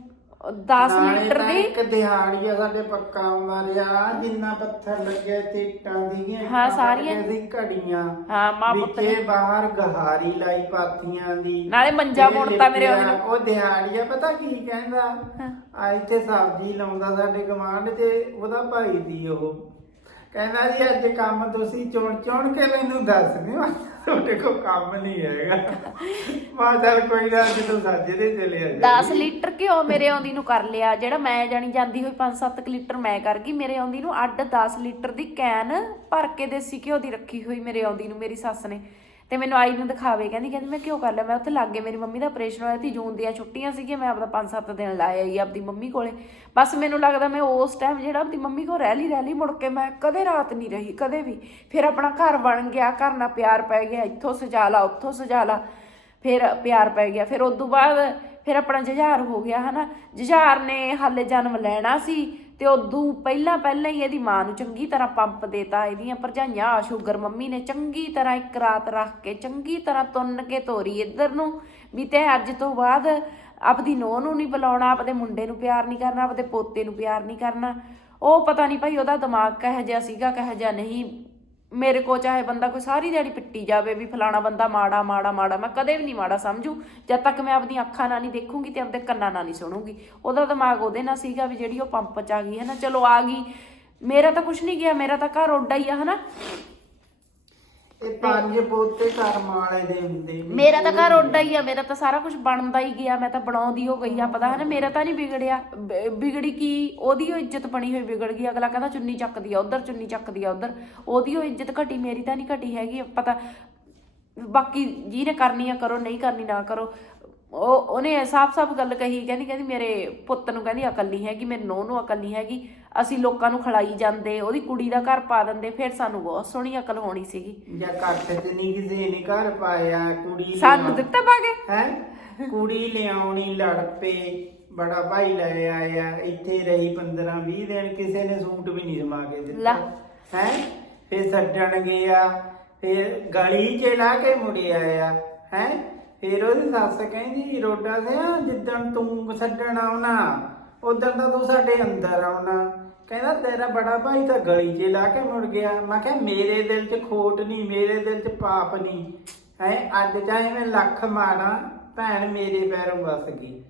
A: 10
D: ਨਾਲੇ
A: ਲੀਟਰ
D: ਤਾਂ
A: ਦੀ।
D: ਇੱਕ ਦਿਹਾੜੀਆ ਸਾਡੇ ਪੱਕਾ ਆਉਂਦਾ ਰਿਹਾ। ਜਿੰਨਾ ਪੱਥਰ ਲੱਗੇ ਤੇ ਇੱਟਾਂ ਦੀਆਂ
A: ਹਾਂ, ਸਾਰੀਆਂ।
D: ਸੀ ਘੜੀਆਂ।
A: ਹਾਂ ਮਾਂ ਪੁੱਤ ਨੇ।
D: ਵਿੱਚੇ ਬਾਹਰ ਗਹਾਰੀ ਲਾਈ ਪਾਥੀਆਂ ਦੀ।
A: ਨਾਲੇ ਮੰਜਾ
D: ਤੇ
A: ਬੁਣਤਾ ਮੇਰੇ
D: ਲਿਪਿਆ।
A: ਉਹਦੇ
D: ਉਹ ਦਿਹਾੜੀਆ ਪਤਾ ਕੀ ਕਹਿੰਦਾ? ਆ ਇੱਥੇ ਸਬਜ਼ੀ ਲਾਉਂਦਾ ਸਾਡੇ ਗਵਾਂਢ 'ਚ ਉਹਦਾ ਭਾਈ ਦੀ ਉਹ। ਕਹਿੰਦਾ ਜੀ, ਅੱਜ ਕੰਮ ਤੁਸੀਂ ਚੁਣ ਚੁਣ ਕੇ ਮੈਨੂੰ ਦੱਸ ਦਿਓ। ਤੁਹਾਡੇ ਕੋਲ ਕੰਮ ਨਹੀਂ ਹੈਗਾ। ਮਾ ਚੱਲ ਕੋਈ ਨਾ ਜਦੋਂ ਸਾਜੇ ਦੇ ਚਲੇ ਆ
A: 10 ਲੀਟਰ ਘਿਓ ਮੇਰੇ ਆਉਂਦੀ ਨੂੰ ਕਰ ਲਿਆ। ਜਿਹੜਾ ਮੈਂ ਜਾਣੀ ਜਾਂਦੀ ਹੋਈ 5-7 ਲੀਟਰ ਮੈਂ ਕਰ ਗਈ। ਮੇਰੇ ਆਉਂਦੀ ਨੂੰ ਅੱਡ 10 ਲੀਟਰ ਦੀ ਕੈਨ ਭਰ ਕੇ ਦੇਸੀ ਘਿਓ ਦੀ ਰੱਖੀ ਹੋਈ ਮੇਰੇ ਆਉਂਦੀ ਨੂੰ, ਮੇਰੀ ਸੱਸ ਨੇ। ਤੇ ਮੈਨੂੰ ਆਈ ਨੂੰ ਦਿਖਾਵੇ, ਕਹਿੰਦੀ ਕਹਿੰਦੀ, ਮੈਂ ਕਿਉਂ ਕਰ ਲਿਆ? ਮੈਂ ਉੱਥੇ ਲੱਗ ਮੇਰੀ ਮੰਮੀ ਦਾ ਆਪਰੇਸ਼ਨ ਹੋਇਆ ਸੀ, ਜੂਨ ਦੀਆਂ ਛੁੱਟੀਆਂ ਸੀਗੀਆਂ, ਮੈਂ ਆਪਦਾ 5-7 ਦਿਨ ਲਾਇਆ ਹੀ ਆਪਦੀ ਮੰਮੀ ਕੋਲੇ। ਬਸ ਮੈਨੂੰ ਲੱਗਦਾ ਮੈਂ ਉਸ ਟਾਈਮ ਜਿਹੜਾ ਆਪਦੀ ਮੰਮੀ ਕੋਲ ਰਹਿ ਲਈ ਰਹਿ ਲਈ ਮੁੜ ਕੇ ਮੈਂ ਕਦੇ ਰਾਤ ਨਹੀਂ ਰਹੀ, ਕਦੇ ਵੀ। ਫਿਰ ਆਪਣਾ ਘਰ ਬਣ ਗਿਆ, ਘਰ ਨਾਲ ਪਿਆਰ ਪੈ ਗਿਆ, ਇੱਥੋਂ ਸਜਾ ਲਾ, ਉੱਥੋਂ ਸਜਾ ਲਾ, ਫਿਰ ਪਿਆਰ ਪੈ ਗਿਆ। ਫਿਰ ਉਸ ਤੋਂ ਬਾਅਦ ਫਿਰ ਆਪਣਾ ਜੁਝਾਰ ਹੋ ਗਿਆ, ਹਨਾ? ਜੁਝਾਰ ਨੇ ਹਾਲੇ ਜਨਮ ਲੈਣਾ ਸੀ ਤੇ ਉਦੋਂ ਪਹਿਲਾਂ ਪਹਿਲਾਂ ਹੀ ਇਹਦੀ ਮਾਂ ਨੂੰ ਚੰਗੀ ਤਰ੍ਹਾਂ ਪੰਪ ਦੇਤਾ, ਇਹਦੀਆਂ ਭਰਜਾਈਆਂ ਆ ਸ਼ੂਗਰ ਮੰਮੀ ਨੇ ਚੰਗੀ ਤਰ੍ਹਾਂ ਇੱਕ ਰਾਤ ਰੱਖ ਕੇ, ਚੰਗੀ ਤਰ੍ਹਾਂ ਤੁੰਨ ਕੇ ਤੋਰੀ ਇੱਧਰ ਨੂੰ, ਵੀ ਤੇ ਅੱਜ ਤੋਂ ਬਾਅਦ ਆਪਦੀ ਨੂੰਹ ਨੂੰ ਨਹੀਂ ਬੁਲਾਉਣਾ, ਆਪਦੇ ਮੁੰਡੇ ਨੂੰ ਪਿਆਰ ਨਹੀਂ ਕਰਨਾ, ਆਪਦੇ ਪੋਤੇ ਨੂੰ ਪਿਆਰ ਨਹੀਂ ਕਰਨਾ। ਉਹ ਪਤਾ ਨਹੀਂ ਭਾਈ ਉਹਦਾ ਦਿਮਾਗ ਕਿਹੋ ਜਿਹਾ ਸੀਗਾ, ਕਿਹੋ ਜਿਹਾ ਨਹੀਂ। ਮੇਰੇ ਕੋ ਚਾਹੇ ਬੰਦਾ ਕੋਈ ਸਾਰੀ ਦਿਹਾੜੀ ਪਿੱਟੀ ਜਾਵੇ ਵੀ ਫਲਾਣਾ ਬੰਦਾ ਮਾੜਾ ਮਾੜਾ ਮਾੜਾ, ਮੈਂ ਕਦੇ ਵੀ ਨਹੀਂ ਮਾੜਾ ਸਮਝੂ। ਜਦ ਤੱਕ ਮੈਂ ਆਪਣੀਆਂ ਅੱਖਾਂ ਨਾਲ ਨਹੀਂ ਦੇਖੂੰਗੀ ਤੇ ਆਪਦੇ ਕੰਨਾਂ ਨਾਲ ਨਹੀਂ ਸੁਣੂੰਗੀ। ਉਹਦਾ ਦਿਮਾਗ ਉਹਦੇ ਨਾਲ ਸੀਗਾ ਵੀ ਜਿਹੜੀ ਉਹ ਪੰਪ ਚ ਆ ਗਈ ਹੈ ਨਾ, ਚਲੋ ਆ ਗਈ। ਮੇਰਾ ਤਾਂ ਕੁਝ ਨਹੀਂ ਗਿਆ, ਮੇਰਾ ਤਾਂ ਘਰ ਉੱਡਾ ਹੀ ਆ, ਹਨਾ?
D: ਇਹ ਪੰਜ ਪੋਤੇ ਕਰਮ ਵਾਲੇ ਦੇ ਹੁੰਦੇ ਨੇ।
A: ਮੇਰਾ ਤਾਂ ਘਰ ਉੱਡਾ ਹੀ ਆ, ਮੇਰਾ ਤਾਂ ਸਾਰਾ ਕੁਝ ਬਣਦਾ ਹੀ ਗਿਆ, ਮੈਂ ਤਾਂ ਬਣਾਉਂਦੀ ਹੋ ਗਈ ਆ, ਪਤਾ ਹੈ ਨਾ ਮੇਰਾ ਤਾਂ ਨਹੀਂ ਵਿਗੜਿਆ। ਬ- ਵਿਗੜੀ ਕੀ, ਉਹਦੀ ਉਹ ਇੱਜ਼ਤ ਬਣੀ ਹੋਈ ਵਿਗੜ ਗਈ, ਅਗਲਾ ਕਹਿੰਦਾ ਚੁੰਨੀ ਚੱਕਦੀ ਆ ਉਧਰ, ਚੁੰਨੀ ਚੱਕਦੀ ਆ ਉਧਰ। ਉਹਦੀ ਉਹ ਇੱਜ਼ਤ ਘਟੀ, ਮੇਰੀ ਤਾਂ ਨਹੀਂ ਘਟੀ ਹੈਗੀ, ਪਤਾ, ਬਾਕੀ ਜਿਹਨੇ ਕਰਨੀ ਆ ਕਰੋ, ਨਹੀਂ ਕਰਨੀ ਨਾ ਕਰੋ। ਉਹ ਉਹਨੇ ਸਾਫ਼-ਸਾਫ਼ ਗੱਲ ਕਹੀ ਕਹਿੰਦੀ ਕਹਿੰਦੀ ਮੇਰੇ ਪੁੱਤ ਨੂੰ ਕਹਿੰਦੀ ਅਕਲ ਨਹੀਂ ਹੈਗੀ ਮੇਰੇ ਨੂੰਹ ਨੂੰ ਅਕਲ ਨਹੀਂ ਹੈਗੀ ਅਸੀਂ ਲੋਕਾਂ ਨੂੰ ਖਿਲਾਈ ਜਾਂਦੇ ਉਹਦੀ ਕੁੜੀ ਦਾ ਘਰ ਪਾ ਦਿੰਦੇ ਫਿਰ ਸਾਨੂੰ ਬਹੁਤ ਸੋਹਣੀ ਅਕਲ ਹੋਣੀ ਸੀਗੀ।
D: ਜਾਂ ਕੱਟ ਤੇ ਨਹੀਂ ਕਿਸੇ ਨੇ ਘਰ ਪਾਇਆ ਕੁੜੀ
A: ਸਾਨੂੰ ਦਿੱਤਾ ਪਾ ਕੇ?
D: ਹੈ? ਕੁੜੀ ਲਿਆਉਣੀ ਲੜ ਪਏ ਬੜਾ ਭਾਈ ਲੈ ਆਇਆ ਇੱਥੇ ਰਹੀ 15 20 ਦਿਨ ਕਿਸੇ ਨੇ ਸੂਟ ਵੀ ਨਹੀਂ ਸਮਾ ਕੇ
A: ਲੈ।
D: ਦਿੱਤਾ ਹੈ? ਫਿਰ ਛੱਡਣ ਗਿਆ ਫਿਰ ਗਲੀ 'ਚ ਲਾ ਕੇ ਮੁੜਿਆ ਆਇਆ। ਹੈ? ਫਿਰ ਉਹਦੀ ਸੱਸ ਕਹਿੰਦੀ, ਰੋਡਾ ਸਿਆ, ਜਿੱਦਣ ਤੂੰ ਛੱਡਣ ਆਉਣਾ ਉਦੋਂ ਤਾਂ ਤੂੰ ਸਾਡੇ ਅੰਦਰ ਆਉਣਾ। ਕਹਿੰਦਾ, ਤੇਰਾ ਬੜਾ ਭਾਈ ਤਾਂ ਗਲੀ 'ਚ ਲਾ ਕੇ ਮੁੜ ਗਿਆ। ਮੈਂ ਕਿਹਾ, ਮੇਰੇ ਦਿਲ 'ਚ ਖੋਟ ਨਹੀਂ, ਮੇਰੇ ਦਿਲ 'ਚ ਪਾਪ ਨਹੀਂ। ਹੈ, ਅੱਜ ਚਾਹੇ ਮੈਂ ਲੱਖ ਮਾਰਾਂ, ਭੈਣ ਮੇਰੇ ਪੈਰੋਂ ਵਸ ਗਈ।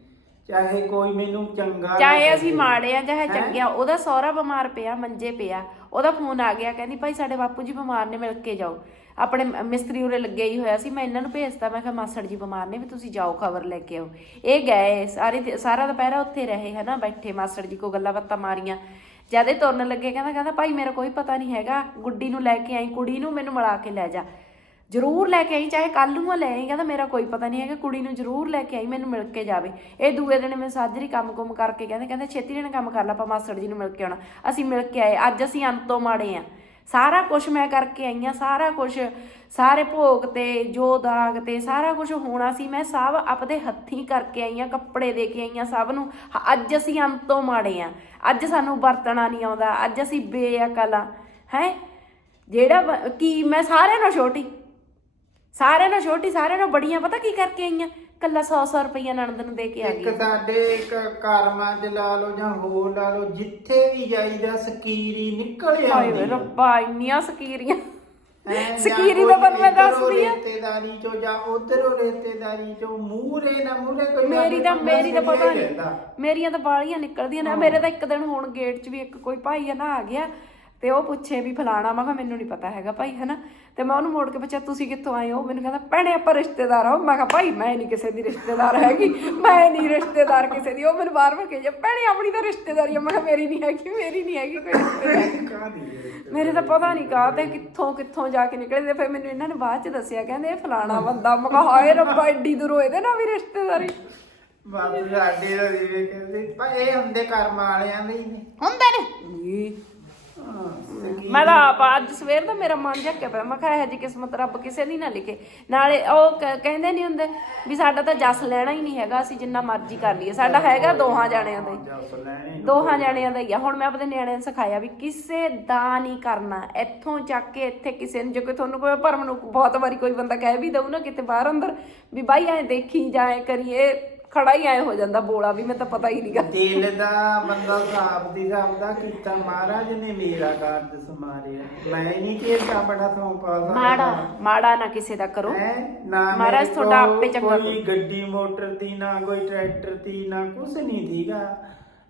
D: ਚਾਹੇ ਕੋਈ ਮੈਨੂੰ ਚੰਗਾ
A: ਚਾਹੇ ਅਸੀਂ। ਮਾੜੇ ਆ ਚਾਹੇ? ਚੰਗੇ ਆ ਉਹਦਾ ਸਹੁਰਾ ਬਿਮਾਰ ਪਿਆ ਮੰਜੇ ਪਿਆ ਉਹਦਾ ਫੋਨ ਆ ਗਿਆ ਕਹਿੰਦੀ ਭਾਈ ਸਾਡੇ ਬਾਪੂ ਜੀ ਬਿਮਾਰ ਨੇ ਮਿਲ ਕੇ ਜਾਓ ਆਪਣੇ ਮਿਸਤਰੀ ਉਰੇ ਲੱਗਿਆ ਹੀ ਹੋਇਆ ਸੀ ਮੈਂ ਇਹਨਾਂ ਨੂੰ ਭੇਜਤਾ ਮੈਂ ਕਿਹਾ ਮਾਸੜ ਜੀ ਬਿਮਾਰ ਨੇ ਵੀ ਤੁਸੀਂ ਜਾਓ ਖਬਰ ਲੈ ਕੇ ਆਓ ਇਹ ਗਏ ਸਾਰੀ ਸਾਰਾ ਦੁਪਹਿਰਾ ਉੱਥੇ ਰਹੇ ਹਨਾ ਬੈਠੇ ਮਾਸੜ ਜੀ ਕੋ ਗੱਲਾਂ ਬਾਤਾਂ ਮਾਰੀਆਂ ਜਦੇ ਤੁਰਨ ਲੱਗੇ ਕਹਿੰਦਾ ਕਹਿੰਦਾ ਭਾਈ ਮੇਰਾ ਕੋਈ ਪਤਾ ਨਹੀਂ ਹੈਗਾ ਗੁੱਡੀ ਨੂੰ ਲੈ ਕੇ ਆਈ ਕੁੜੀ ਨੂੰ ਮੈਨੂੰ ਮਿਲਾ ਕੇ ਲੈ ਜਾ ਜ਼ਰੂਰ ਲੈ ਕੇ ਆਈ, ਚਾਹੇ ਕੱਲ ਨੂੰ ਆ ਲੈ ਆਈ, ਕਹਿੰਦਾ ਮੇਰਾ ਕੋਈ ਪਤਾ ਨਹੀਂ ਹੈਗਾ, ਕੁੜੀ ਨੂੰ ਜ਼ਰੂਰ ਲੈ ਕੇ ਆਈ, ਮੈਨੂੰ ਮਿਲ ਕੇ ਜਾਵੇ। ਇਹ ਦੂਏ ਦਿਨ ਮੈਂ ਸਾਜਰੀ ਕੰਮ-ਕੁਮ ਕਰਕੇ ਕਹਿੰਦੇ ਕਹਿੰਦੇ ਛੇਤੀ ਜਣ ਕੰਮ ਕਰ ਲਾ, ਆਪਾਂ ਮਾਸੜ ਜੀ ਨੂੰ ਮਿਲ ਕੇ ਆਉਣਾ। ਅਸੀਂ ਮਿਲ ਕੇ ਆਏ, ਅੱਜ ਅਸੀਂ ਅੰਤ ਤੋਂ ਮਾੜੇ ਆ। ਸਾਰਾ ਕੁਝ ਮੈਂ ਕਰਕੇ ਆਈ ਆ ਸਾਰਾ ਕੁਝ ਸਾਰੇ ਭੋਗ ਤੇ, ਜੋ ਦਾਗ ਤੇ, ਸਾਰਾ ਕੁਝ ਹੋਣਾ ਸੀ, ਮੈਂ ਸਭ ਆਪਦੇ ਹੱਥੀਂ ਕਰਕੇ ਆਈ ਆ ਕੱਪੜੇ ਦੇ ਕੇ ਆਈ ਆ ਸਭ ਨੂੰ। ਅੱਜ ਅਸੀਂ ਅੰਤ ਤੋਂ ਮਾੜੇ ਆ। ਅੱਜ ਸਾਨੂੰ ਵਰਤਣਾ ਨਹੀਂ ਆਉਂਦਾ, ਅੱਜ ਅਸੀਂ ਬੇਅਕਲ ਆ। ਹੈ? ਜਿਹੜਾ ਕੀ, ਮੈਂ ਸਾਰਿਆਂ ਨਾਲੋਂ ਛੋਟੀ। ਸਾਰਿਆਂ ਨਾਲੋਂ ਛੋਟੀ ਸਾਰਿਆਂ ਨਾਲੋਂ ਬੜੀਆਂ ਪਤਾ ਕੀ ਕਰਕੇ ਆਈਆਂ? ਕੱਲਾ 100 100 ਰੁਪਈਆ ਨਣਦ ਨੂੰ ਦੇ ਕੇ ਆ
D: ਇੱਕ
A: ਗਈ
D: ਸਾਡੇ ਇੱਕ ਕਰਮਾਂ ਚ ਲਾ ਲਓ ਜਾਂ ਹੋਰ ਲਾ ਲਓ ਜਿੱਥੇ ਵੀ ਜਾਈਦਾ ਸਕੀਰੀ ਨਿਕਲ
A: ਹਾਏ
D: ਆਉਂਦੀ
A: ਵੇ
D: ਆ।
A: ਰੱਬਾ ਇੰਨੀਆਂ ਸਕੀਰੀਆਂ।
D: ਹੈਂ, ਜਾਂ
A: ਸਕੀਰੀ ਦਾ
D: ਕੋਈ
A: ਬਣ ਮੈਂ
D: ਇੱਧਰੋਂ
A: ਦੱਸਦੀ ਆ।
D: ਰਿਸ਼ਤੇਦਾਰੀ ਚੋਂ ਜਾਂ ਉਧਰੋਂ ਰਿਸ਼ਤੇਦਾਰੀ ਚੋਂ ਮੂਹਰੇ ਨਾ ਮੂਹਰੇ ਕੋਈ
A: ਮੇਰੀ ਤਾਂ
D: ਬੰਦਾ
A: ਮੇਰੀ ਤਾਂ ਪਤਾ
D: ਹੀ
A: ਨਹੀਂ
D: ਰਹਿੰਦਾ।
A: ਮੇਰੀਆਂ ਤਾਂ ਬਾਲੀਆਂ ਨਿਕਲਦੀਆਂ ਨੇ। ਮੇਰੇ ਤਾਂ ਇੱਕ ਦਿਨ ਹੁਣ ਗੇਟ 'ਚ ਵੀ ਇੱਕ ਕੋਈ ਭਾਈ ਆ ਨਾ ਆ ਗਿਆ ਤੇ ਉਹ ਪੁੱਛੇ ਵੀ ਫਲਾਣਾ ਮੈਂ ਕਿਹਾ ਮੈਨੂੰ ਨਹੀਂ ਪਤਾ ਹੈਗਾ ਭਾਈ ਹਨਾ? ਤੇ ਮੈਂ ਉਹਨੂੰ ਮੋੜ ਕੇ ਪੁੱਛਿਆ ਤੁਸੀਂ ਕਿੱਥੋਂ ਆਏ ਹੋ? ਮੈਨੂੰ ਕਹਿੰਦਾ ਭੈਣੇ ਆਪਾਂ ਰਿਸ਼ਤੇਦਾਰ ਆ ਮੈਂ ਕਿਹਾ ਭਾਈ ਮੈਂ ਨਹੀਂ ਕਿਸੇ ਦੀ ਰਿਸ਼ਤੇਦਾਰ ਹੈਗੀ। ਮੈਂ ਨਹੀਂ ਰਿਸ਼ਤੇਦਾਰ ਕਿਸੇ ਦੀ। ਉਹ ਮੈਨੂੰ ਬਾਰ-ਬਾਰ ਕਹੇ ਭੈਣੇ ਆਪਣੀ ਤਾਂ ਰਿਸ਼ਤੇਦਾਰੀ ਆ। ਮੈਂ ਕਿਹਾ ਮੇਰੀ ਨਹੀਂ ਹੈਗੀ ਮੇਰੀ ਨਹੀਂ ਹੈਗੀ ਕੋਈ ਰਿਸ਼ਤੇਦਾਰੀ।
D: ਕਾਹਦੀ ਹੈ?
A: ਮੇਰੇ ਤਾਂ ਪਤਾ ਨਹੀਂ ਕਾ ਤੇ ਕਿੱਥੋਂ ਕਿੱਥੋਂ ਜਾ ਕੇ ਨਿਕਲੇ ਤੇ ਫਿਰ ਮੈਨੂੰ ਇਹਨਾਂ ਨੇ ਬਾਅਦ ਚ ਦੱਸਿਆ ਕਹਿੰਦੇ ਇਹ ਫਲਾਣਾ ਬੰਦਾ। ਮੈਂ ਕਿਹਾ ਹਾਏ ਰੱਬਾ ਐਡੀ ਦੂਰੋਂ ਇਹਦੇ ਨਾਲ ਵੀ ਰਿਸ਼ਤੇਦਾਰੀ?
D: ਬਾਪੂ ਸਾਡੇ ਦਾ ਜਿਵੇਂ ਕਹਿੰਦੇ ਪਰ ਇਹ ਹੁੰਦੇ ਕਰਮ ਵਾਲਿਆਂ ਦੇ ਹੀ ਨੇ।
A: ਹੁੰਦੇ ਨੇ?
D: ਹਾਂ,
A: ਮੈਂ ਤਾਂ ਆਪ ਅੱਜ ਸਵੇਰ ਦਾ ਮੇਰਾ ਮਨ ਝੱਕਿਆ ਪਿਆ। ਮੈਂ ਕਿਹਾ, ਇਹ ਜੀ ਕਿਸਮਤ ਰੱਬ ਕਿਸੇ ਦੀ ਨਾ ਲਿਖੇ। ਨਾਲੇ ਉਹ ਕ- ਕਹਿੰਦੇ ਨਹੀਂ ਹੁੰਦੇ ਵੀ ਸਾਡਾ ਤਾਂ ਜਸ ਲੈਣਾ ਹੀ ਨਹੀਂ ਹੈਗਾ, ਅਸੀਂ ਜਿੰਨਾ ਮਰਜ਼ੀ ਕਰ ਲਈਏ। ਸਾਡਾ ਹੈਗਾ ਦੋਹਾਂ ਜਾਣਿਆਂ ਦਾ ਹੀ।
D: ਜਸ ਲੈਣੇ
A: ਦੋਹਾਂ ਜਾਣਿਆਂ ਦਾ ਹੀ ਆ। ਹੁਣ ਮੈਂ ਆਪਣੇ ਨਿਆਣਿਆਂ ਨੂੰ ਸਿਖਾਇਆ ਵੀ ਕਿਸੇ ਦਾ ਨਹੀਂ ਕਰਨਾ। ਇੱਥੋਂ ਚੱਕ ਕੇ ਇੱਥੇ ਕਿਸੇ ਨੂੰ, ਜੇ ਕੋਈ ਤੁਹਾਨੂੰ ਕੋਈ ਭਰਮ ਨੂੰ ਬਹੁਤ ਵਾਰੀ ਕੋਈ ਬੰਦਾ ਕਹਿ ਵੀ ਦਊ ਨਾ ਕਿਤੇ ਬਾਹਰ ਅੰਦਰ, ਵੀ ਬਾਈ ਐ ਦੇਖੀ ਜਾਏ, ਕਰੀਏ। ਖੜਾ ਹੀ ਐ ਹੋ ਜਾਂਦਾ ਬੋਲਾ ਵੀ ਮੈਂ ਤਾਂ ਪਤਾ ਹੀ ਨਹੀਂਗਾ
D: ਦਿਲ ਦਾ ਬੰਦਾ ਸਾਬ ਦੀ ਸਾਬ ਦਾ ਕੀਤਾ ਮਹਾਰਾਜ ਨੇ ਮੇਰਾ ਕਾਰਜ ਸਮਾਰਿਆ ਮੈਂ ਨਹੀਂ ਕੀਤਾ ਬੜਾ ਸੌਂਪਾ ਸਕਦਾ।
A: ਮਾੜਾ ਮਾੜਾ ਨਾ ਕਿਸੇ ਦਾ ਕਰੋ?
D: ਨਾ
A: ਮਹਾਰਾਜ
D: ਮੇਰੇ
A: ਤੁਹਾਡਾ
D: ਕੋਲ
A: ਆਪੇ ਚੰਗਾ
D: ਕੋਈ ਗੱਡੀ ਮੋਟਰ ਦੀ ਨਾ ਕੋਈ ਟਰੈਕਟਰ ਦੀ ਨਾ ਕੁਛ ਨਹੀਂ ਸੀਗਾ।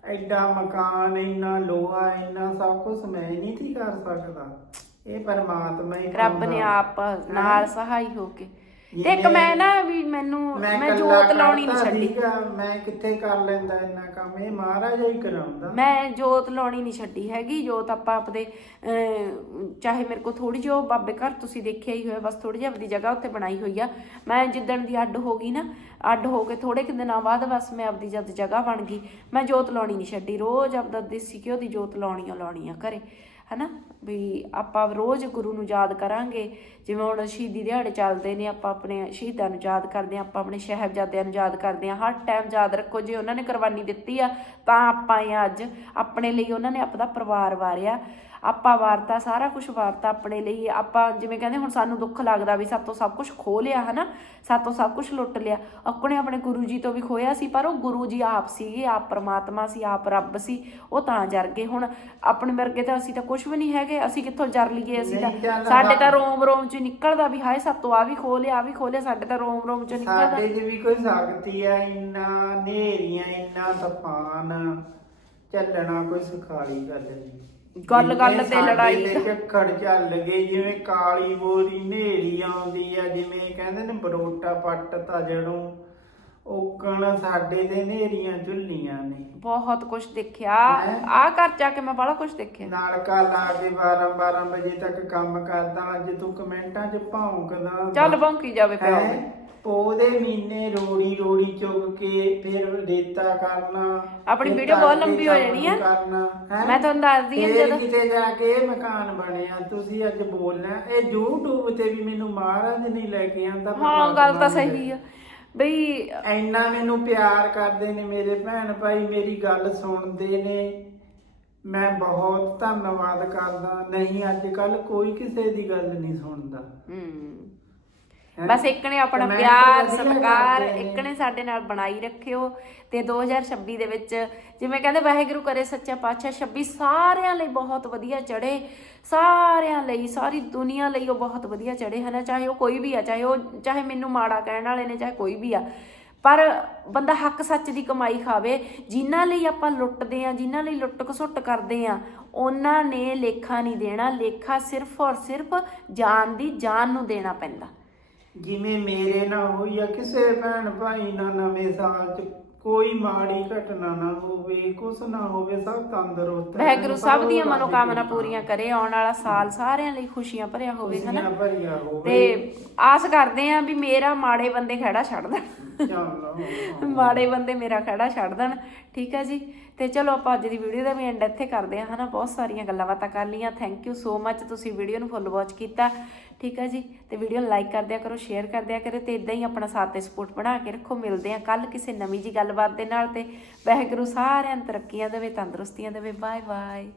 D: ਐਡਾ ਮਕਾਨ ਇੰਨਾ ਲੋਹਾ ਇੰਨਾ ਸਭ ਕੁਝ ਮੈਂ ਨਹੀਂ ਸੀ ਕਰ ਸਕਦਾ। ਇਹ ਪਰਮਾਤਮਾ ਹੀ
A: ਰੱਬ ਨੇ
D: ਪਾਉਂਦਾ।
A: ਆਪ ਨਾਲ ਸਹਾਈ ਹੋ ਕੇ। ਤੇ ਇੱਕ ਮੈਂ ਨਾ ਵੀ ਮੈਨੂੰ
D: ਮੈਂ
A: ਜੋਤ ਲਾਉਣੀ ਨਹੀਂ ਛੱਡੀ।
D: ਮੈਂ ਕਿੱਥੇ ਕਰ ਲੈਂਦਾ ਇੰਨਾ ਕੰਮ? ਇਹ ਮਹਾਰਾਜ ਹੀ ਕਰਾਉਂਦਾ।
A: ਮੈਂ ਜੋਤ ਲਾਉਣੀ ਨਹੀਂ ਛੱਡੀ ਹੈਗੀ। ਜੋਤ ਆਪਾਂ ਆਪਦੇ ਚਾਹੇ ਮੇਰੇ ਕੋ ਥੋੜੀ ਜਿਹੀ ਬਾਬੇ ਘਰ ਤੁਸੀਂ ਦੇਖਿਆ ਹੀ ਹੋਇਆ ਬਸ ਥੋੜੀ ਜਿਹੀ ਆਪਦੀ ਜਗ੍ਹਾ ਉੱਤੇ ਬਣਾਈ ਹੋਈ ਆ। ਮੈਂ ਜਿੱਦਣ ਦੀ ਅੱਡ ਹੋ ਗਈ ਨਾ ਅੱਡ ਹੋ ਕੇ ਥੋੜੇ ਕੁ ਦਿਨਾਂ ਬਾਅਦ ਬਸ ਮੈਂ ਆਪਦੀ ਜਦ ਜਗ੍ਹਾ ਬਣ ਗਈ। ਮੈਂ ਜੋਤ ਲਾਉਣੀ ਨਹੀਂ ਛੱਡੀ। ਰੋਜ਼ ਆਪਦਾ ਦੇਸੀ ਘਿਓ ਦੀ ਜੋਤ ਲਾਉਣੀ ਓ ਲਾਉਣੀ ਆ ਘਰੇ ਹਨਾ? ਵੀ ਆਪਾਂ ਰੋਜ਼ ਗੁਰੂ ਨੂੰ ਯਾਦ ਕਰਾਂਗੇ। ਜਿਵੇਂ ਹੁਣ ਸ਼ਹੀਦੀ ਦਿਹਾੜੇ ਚੱਲਦੇ ਨੇ ਆਪਾਂ ਆਪਣੇ ਸ਼ਹੀਦਾਂ ਨੂੰ ਯਾਦ ਕਰਦੇ ਹਾਂ ਆਪਾਂ ਆਪਣੇ ਸਾਹਿਬਜ਼ਾਦਿਆਂ ਨੂੰ ਯਾਦ ਕਰਦੇ ਹਾਂ। ਹਰ ਟਾਈਮ ਯਾਦ ਰੱਖੋ ਜੇ ਉਹਨਾਂ ਨੇ ਕੁਰਬਾਨੀ ਦਿੱਤੀ ਆ ਤਾਂ ਆਪਾਂ ਆ ਅੱਜ ਆਪਣੇ ਲਈ ਉਹਨਾਂ ਨੇ ਆਪਦਾ ਪਰਿਵਾਰ ਵਾਰਿਆ। ਆਪਾਂ ਵਾਰਤਾ ਸਾਰਾ ਕੁਝ ਵਾਰਤਾ ਆਪਣੇ ਲਈ। ਆਪਾਂ ਜਿਵੇਂ ਕਹਿੰਦੇ ਹੁਣ ਸਾਨੂੰ ਦੁੱਖ ਲੱਗਦਾ ਵੀ ਸਾਤੋਂ ਸਭ ਕੁਝ ਖੋ ਲਿਆ ਹਨਾ? ਸਾਤੋਂ ਸਭ ਕੁਝ ਲੁੱਟ ਲਿਆ। ਆਪਣੇ ਆਪਣੇ ਗੁਰੂ ਜੀ ਤੋਂ ਵੀ ਖੋਇਆ ਸੀ ਪਰ ਉਹ ਗੁਰੂ ਜੀ ਆਪ ਸੀਗੇ ਆਪ ਪਰਮਾਤਮਾ ਸੀ ਆਪ ਰੱਬ ਸੀ ਉਹ ਤਾਂ ਜਰ ਗਏ। ਹੁਣ ਆਪਣੇ ਵਰਗੇ ਤਾਂ ਅਸੀਂ ਤਾਂ ਕੁਝ ਵੀ ਨਹੀਂ ਹੈਗੇ ਅਸੀਂ ਕਿੱਥੋਂ ਜਰ ਲਈਏ ਅਸੀਂ ਤਾਂ? ਸਾਡੇ ਤਾਂ ਰੋਮ ਰੋਮ ਚ ਨਿਕਲਦਾ ਵੀ ਹਾਏ ਸਾਤੋਂ ਆ ਵੀ ਖੋ ਲਿਆ ਆ ਵੀ ਖੋ ਲਿਆ ਸਾਡੇ ਤਾਂ ਰੋਮ ਰੋਮ ਚ ਨਿਕਲਦਾ।
D: ਸਾਡੇ 'ਚ ਵੀ ਕੋਈ ਸ਼ਕਤੀ ਆ ਇੰਨਾ ਨੇਰੀਆਂ ਇੰਨਾ ਤੂਫਾਨ। ਚੱਲਣਾ ਕੋਈ ਸੁਖਾਲੀ ਗੱਲ ਨਹੀਂ।
A: ਗੱਲ- ਗੱਲ
D: ਜਿਵੇਂ
A: ਤੇ
D: ਸਾਡੇ
A: ਲੜਾਈ
D: ਤੇ ਝੱਖੜ ਚੱਲ ਗਏ ਜਿਵੇਂ ਕਾਲੀ ਬੋਰੀ ਨੇਰੀ ਆਉਂਦੀ ਆ ਜਿਵੇਂ ਕਹਿੰਦੇ ਨੇ ਬਰੋਟਾ ਪੱਟ ਤਾਂ ਜੜੋਂ। ਓਕਣ ਸਾਡੇ ਤੇ ਨੇਰੀਆਂ ਝੁੱਲੀਆਂ ਨੇ
A: ਬਹੁਤ ਕੁਝ ਦੇਖਿਆ
D: ਹੈਂ?
A: ਆ ਘਰ ਜਾ ਕੇ ਮੈਂ ਬੜਾ ਕੁਝ ਦੇਖਿਆ
D: ਨਾਲਕਾ ਲਾ ਕੇ 12 12 ਵਜੇ ਤੱਕ ਕੰਮ ਕਰਦਾ ਅੱਜ ਤੂੰ ਕਮੈਂਟਾਂ 'ਚ ਭੌਂਕਦਾ
A: ਚੱਲ ਭੌਂਕੀ ਜਾਵੇ ਪਿਓ
D: ਹੈਂ? ਪੌਦੇ ਮਹੀਨੇ ਰੋੜੀ ਰੋੜੀ ਚੁੱਕ ਕੇ ਫਿਰ ਰੇਤਾ ਕਰਨਾ
A: ਆਪਣੀ
D: ਫਿਰ
A: ਵੀਡੀਓ ਬਹੁਤ
D: ਘਰ ਦੇ
A: ਲੰਬੀ ਹੋ
D: ਕੰਮ
A: ਜਾਣੀ ਆ।
D: ਕਰਨਾ, ਹੈਂ?
A: ਮੈਂ ਤੁਹਾਨੂੰ ਦੱਸਦੀ ਆ
D: ਫਿਰ
A: ਜਦੋਂ-
D: ਕਿਤੇ ਜਾ ਕੇ ਇਹ ਮਕਾਨ ਬਣਿਆ ਤੁਸੀਂ ਅੱਜ ਬੋਲਣਾ ਇਹ YouTube ਤੇ ਵੀ ਮੈਨੂੰ ਮਹਾਰਾਜ ਨਹੀਂ ਲੈ ਕੇ ਆਂਦਾ
A: ਹਾਂ ਗੱਲ ਤਾਂ ਸਹੀ ਆ ਬਈ
D: ਇੰਨਾ ਮੈਨੂੰ ਪਿਆਰ ਕਰਦੇ ਨੇ ਮੇਰੇ ਭੈਣ ਭਾਈ ਮੇਰੀ ਗੱਲ ਸੁਣਦੇ ਨੇ। ਮੈਂ ਬਹੁਤ ਧੰਨਵਾਦ ਕਰਦਾ। ਨਹੀਂ ਅੱਜ ਕੱਲ ਕੋਈ ਕਿਸੇ ਦੀ ਗੱਲ ਨਹੀਂ ਸੁਣਦਾ।
A: ਹੈਂ? ਬਸ ਇੱਕ ਨੇ ਆਪਣਾ ਪਿਆਰ ਸਤਿਕਾਰ। ਇੱਕ ਨੇ ਸਾਡੇ ਨਾਲ ਬਣਾਈ ਰੱਖਿਓ ਤੇ 2026 ਦੇ ਵਿੱਚ ਜਿਵੇਂ ਕਹਿੰਦੇ ਵਾਹਿਗੁਰੂ ਕਰੇ ਸੱਚਾ ਪਾਤਸ਼ਾਹ 26 ਸਾਰਿਆਂ ਲਈ ਬਹੁਤ ਵਧੀਆ ਚੜੇ ਸਾਰਿਆਂ ਲਈ ਸਾਰੀ ਦੁਨੀਆ ਲਈ ਉਹ ਬਹੁਤ ਵਧੀਆ ਚੜੇ ਹਨਾ ਚਾਹੇ ਉਹ ਕੋਈ ਵੀ ਆ ਚਾਹੇ ਉਹ ਚਾਹੇ ਮੈਨੂੰ ਮਾੜਾ ਕਹਿਣ ਵਾਲੇ ਨੇ ਚਾਹੇ ਕੋਈ ਵੀ ਆ। ਪਰ ਬੰਦਾ ਹੱਕ ਸੱਚ ਦੀ ਕਮਾਈ ਖਾਵੇ ਜਿਨ੍ਹਾਂ ਲਈ ਆਪਾਂ ਲੁੱਟਦੇ ਆ ਜਿਨ੍ਹਾਂ ਲਈ ਲੁੱਟ ਖਸੁੱਟ ਕਰਦੇ ਆ ਉਹਨਾਂ ਨੇ ਲੇਖਾ ਨਹੀਂ ਦੇਣਾ ਲੇਖਾ ਸਿਰਫ ਔਰ ਸਿਰਫ ਜਾਨ ਦੀ ਜਾਨ ਨੂੰ ਦੇਣਾ ਪੈਂਦਾ।
D: ਜਿਵੇਂ ਮੇਰੇ ਨਾਲ ਹੋਈ ਆ ਕਿਸੇ ਭੈਣ ਭਾਈ ਨਾਲ ਨਵੇਂ ਸਾਲ ਚ। ਕੋਈ ਮਾੜੀ ਘਟਨਾ ਨਾ ਹੋਵੇ ਕੁਛ ਨਾ ਹੋਵੇ ਸਭ ਤੰਦਰੁਸਤ
A: ਵਾਹਿਗੁਰੂ ਸਭ
D: ਰਹਿਣ,
A: ਦੀਆਂ ਮਨੋਕਾਮਨਾ ਪੂਰੀਆਂ ਕਰੇ ਆਉਣ ਵਾਲਾ ਸਾਲ ਸਾਰਿਆਂ ਲਈ ਖੁਸ਼ੀਆਂ ਭਰਿਆ ਹੋਵੇ ਹਨਾ?
D: ਖੁਸ਼ੀਆਂ ਭਰਿਆ ਹੋਵੇ।
A: ਤੇ ਆਸ ਕਰਦੇ ਆਂ ਵੀ ਮੇਰਾ ਮਾੜੇ ਬੰਦੇ ਖੜਾ ਛੱਡ ਦੇਣ।
D: ਚੱਲ
A: ਮਾੜੇ ਬੰਦੇ ਮੇਰਾ ਖੜਾ ਛੱਡ ਦੇਣ ਠੀਕ ਆ ਜੀ? ਤੇ ਚਲੋ ਆਪਾਂ ਅੱਜ ਦੀ ਵੀਡੀਓ ਦਾ ਵੀ ਐਂਡ ਇੱਥੇ ਕਰਦੇ ਹਾਂ, ਹਨਾ? ਬਹੁਤ ਸਾਰੀਆਂ ਗੱਲਾਂ ਬਾਤਾਂ ਕਰ ਲਈਆਂ। ਥੈਂਕ ਯੂ ਸੋ ਮੱਚ ਤੁਸੀਂ ਵੀਡੀਓ ਨੂੰ ਫੁੱਲ ਵਾਚ ਕੀਤਾ। ਠੀਕ ਹੈ ਜੀ? ਤੇ ਵੀਡੀਓ ਨੂੰ ਲਾਈਕ ਕਰ ਦਿਆ ਕਰੋ ਸ਼ੇਅਰ ਕਰ ਦਿਆ ਕਰੋ ਤੇ ਇਦਾਂ ਹੀ ਆਪਣਾ ਸਾਥ ਤੇ ਸਪੋਰਟ ਬਣਾ ਕੇ ਰੱਖੋ। ਮਿਲਦੇ ਆ ਕੱਲ ਕਿਸੇ ਨਵੀਂ ਜੀ ਗੱਲਬਾਤ ਦੇ ਨਾਲ ਤੇ। ਵਾਹਿਗੁਰੂ ਸਾਰਿਆਂ ਨੂੰ ਤਰੱਕੀਆਂ ਦੇਵੇ, ਤੰਦਰੁਸਤੀਆਂ ਦੇਵੇ। Bye bye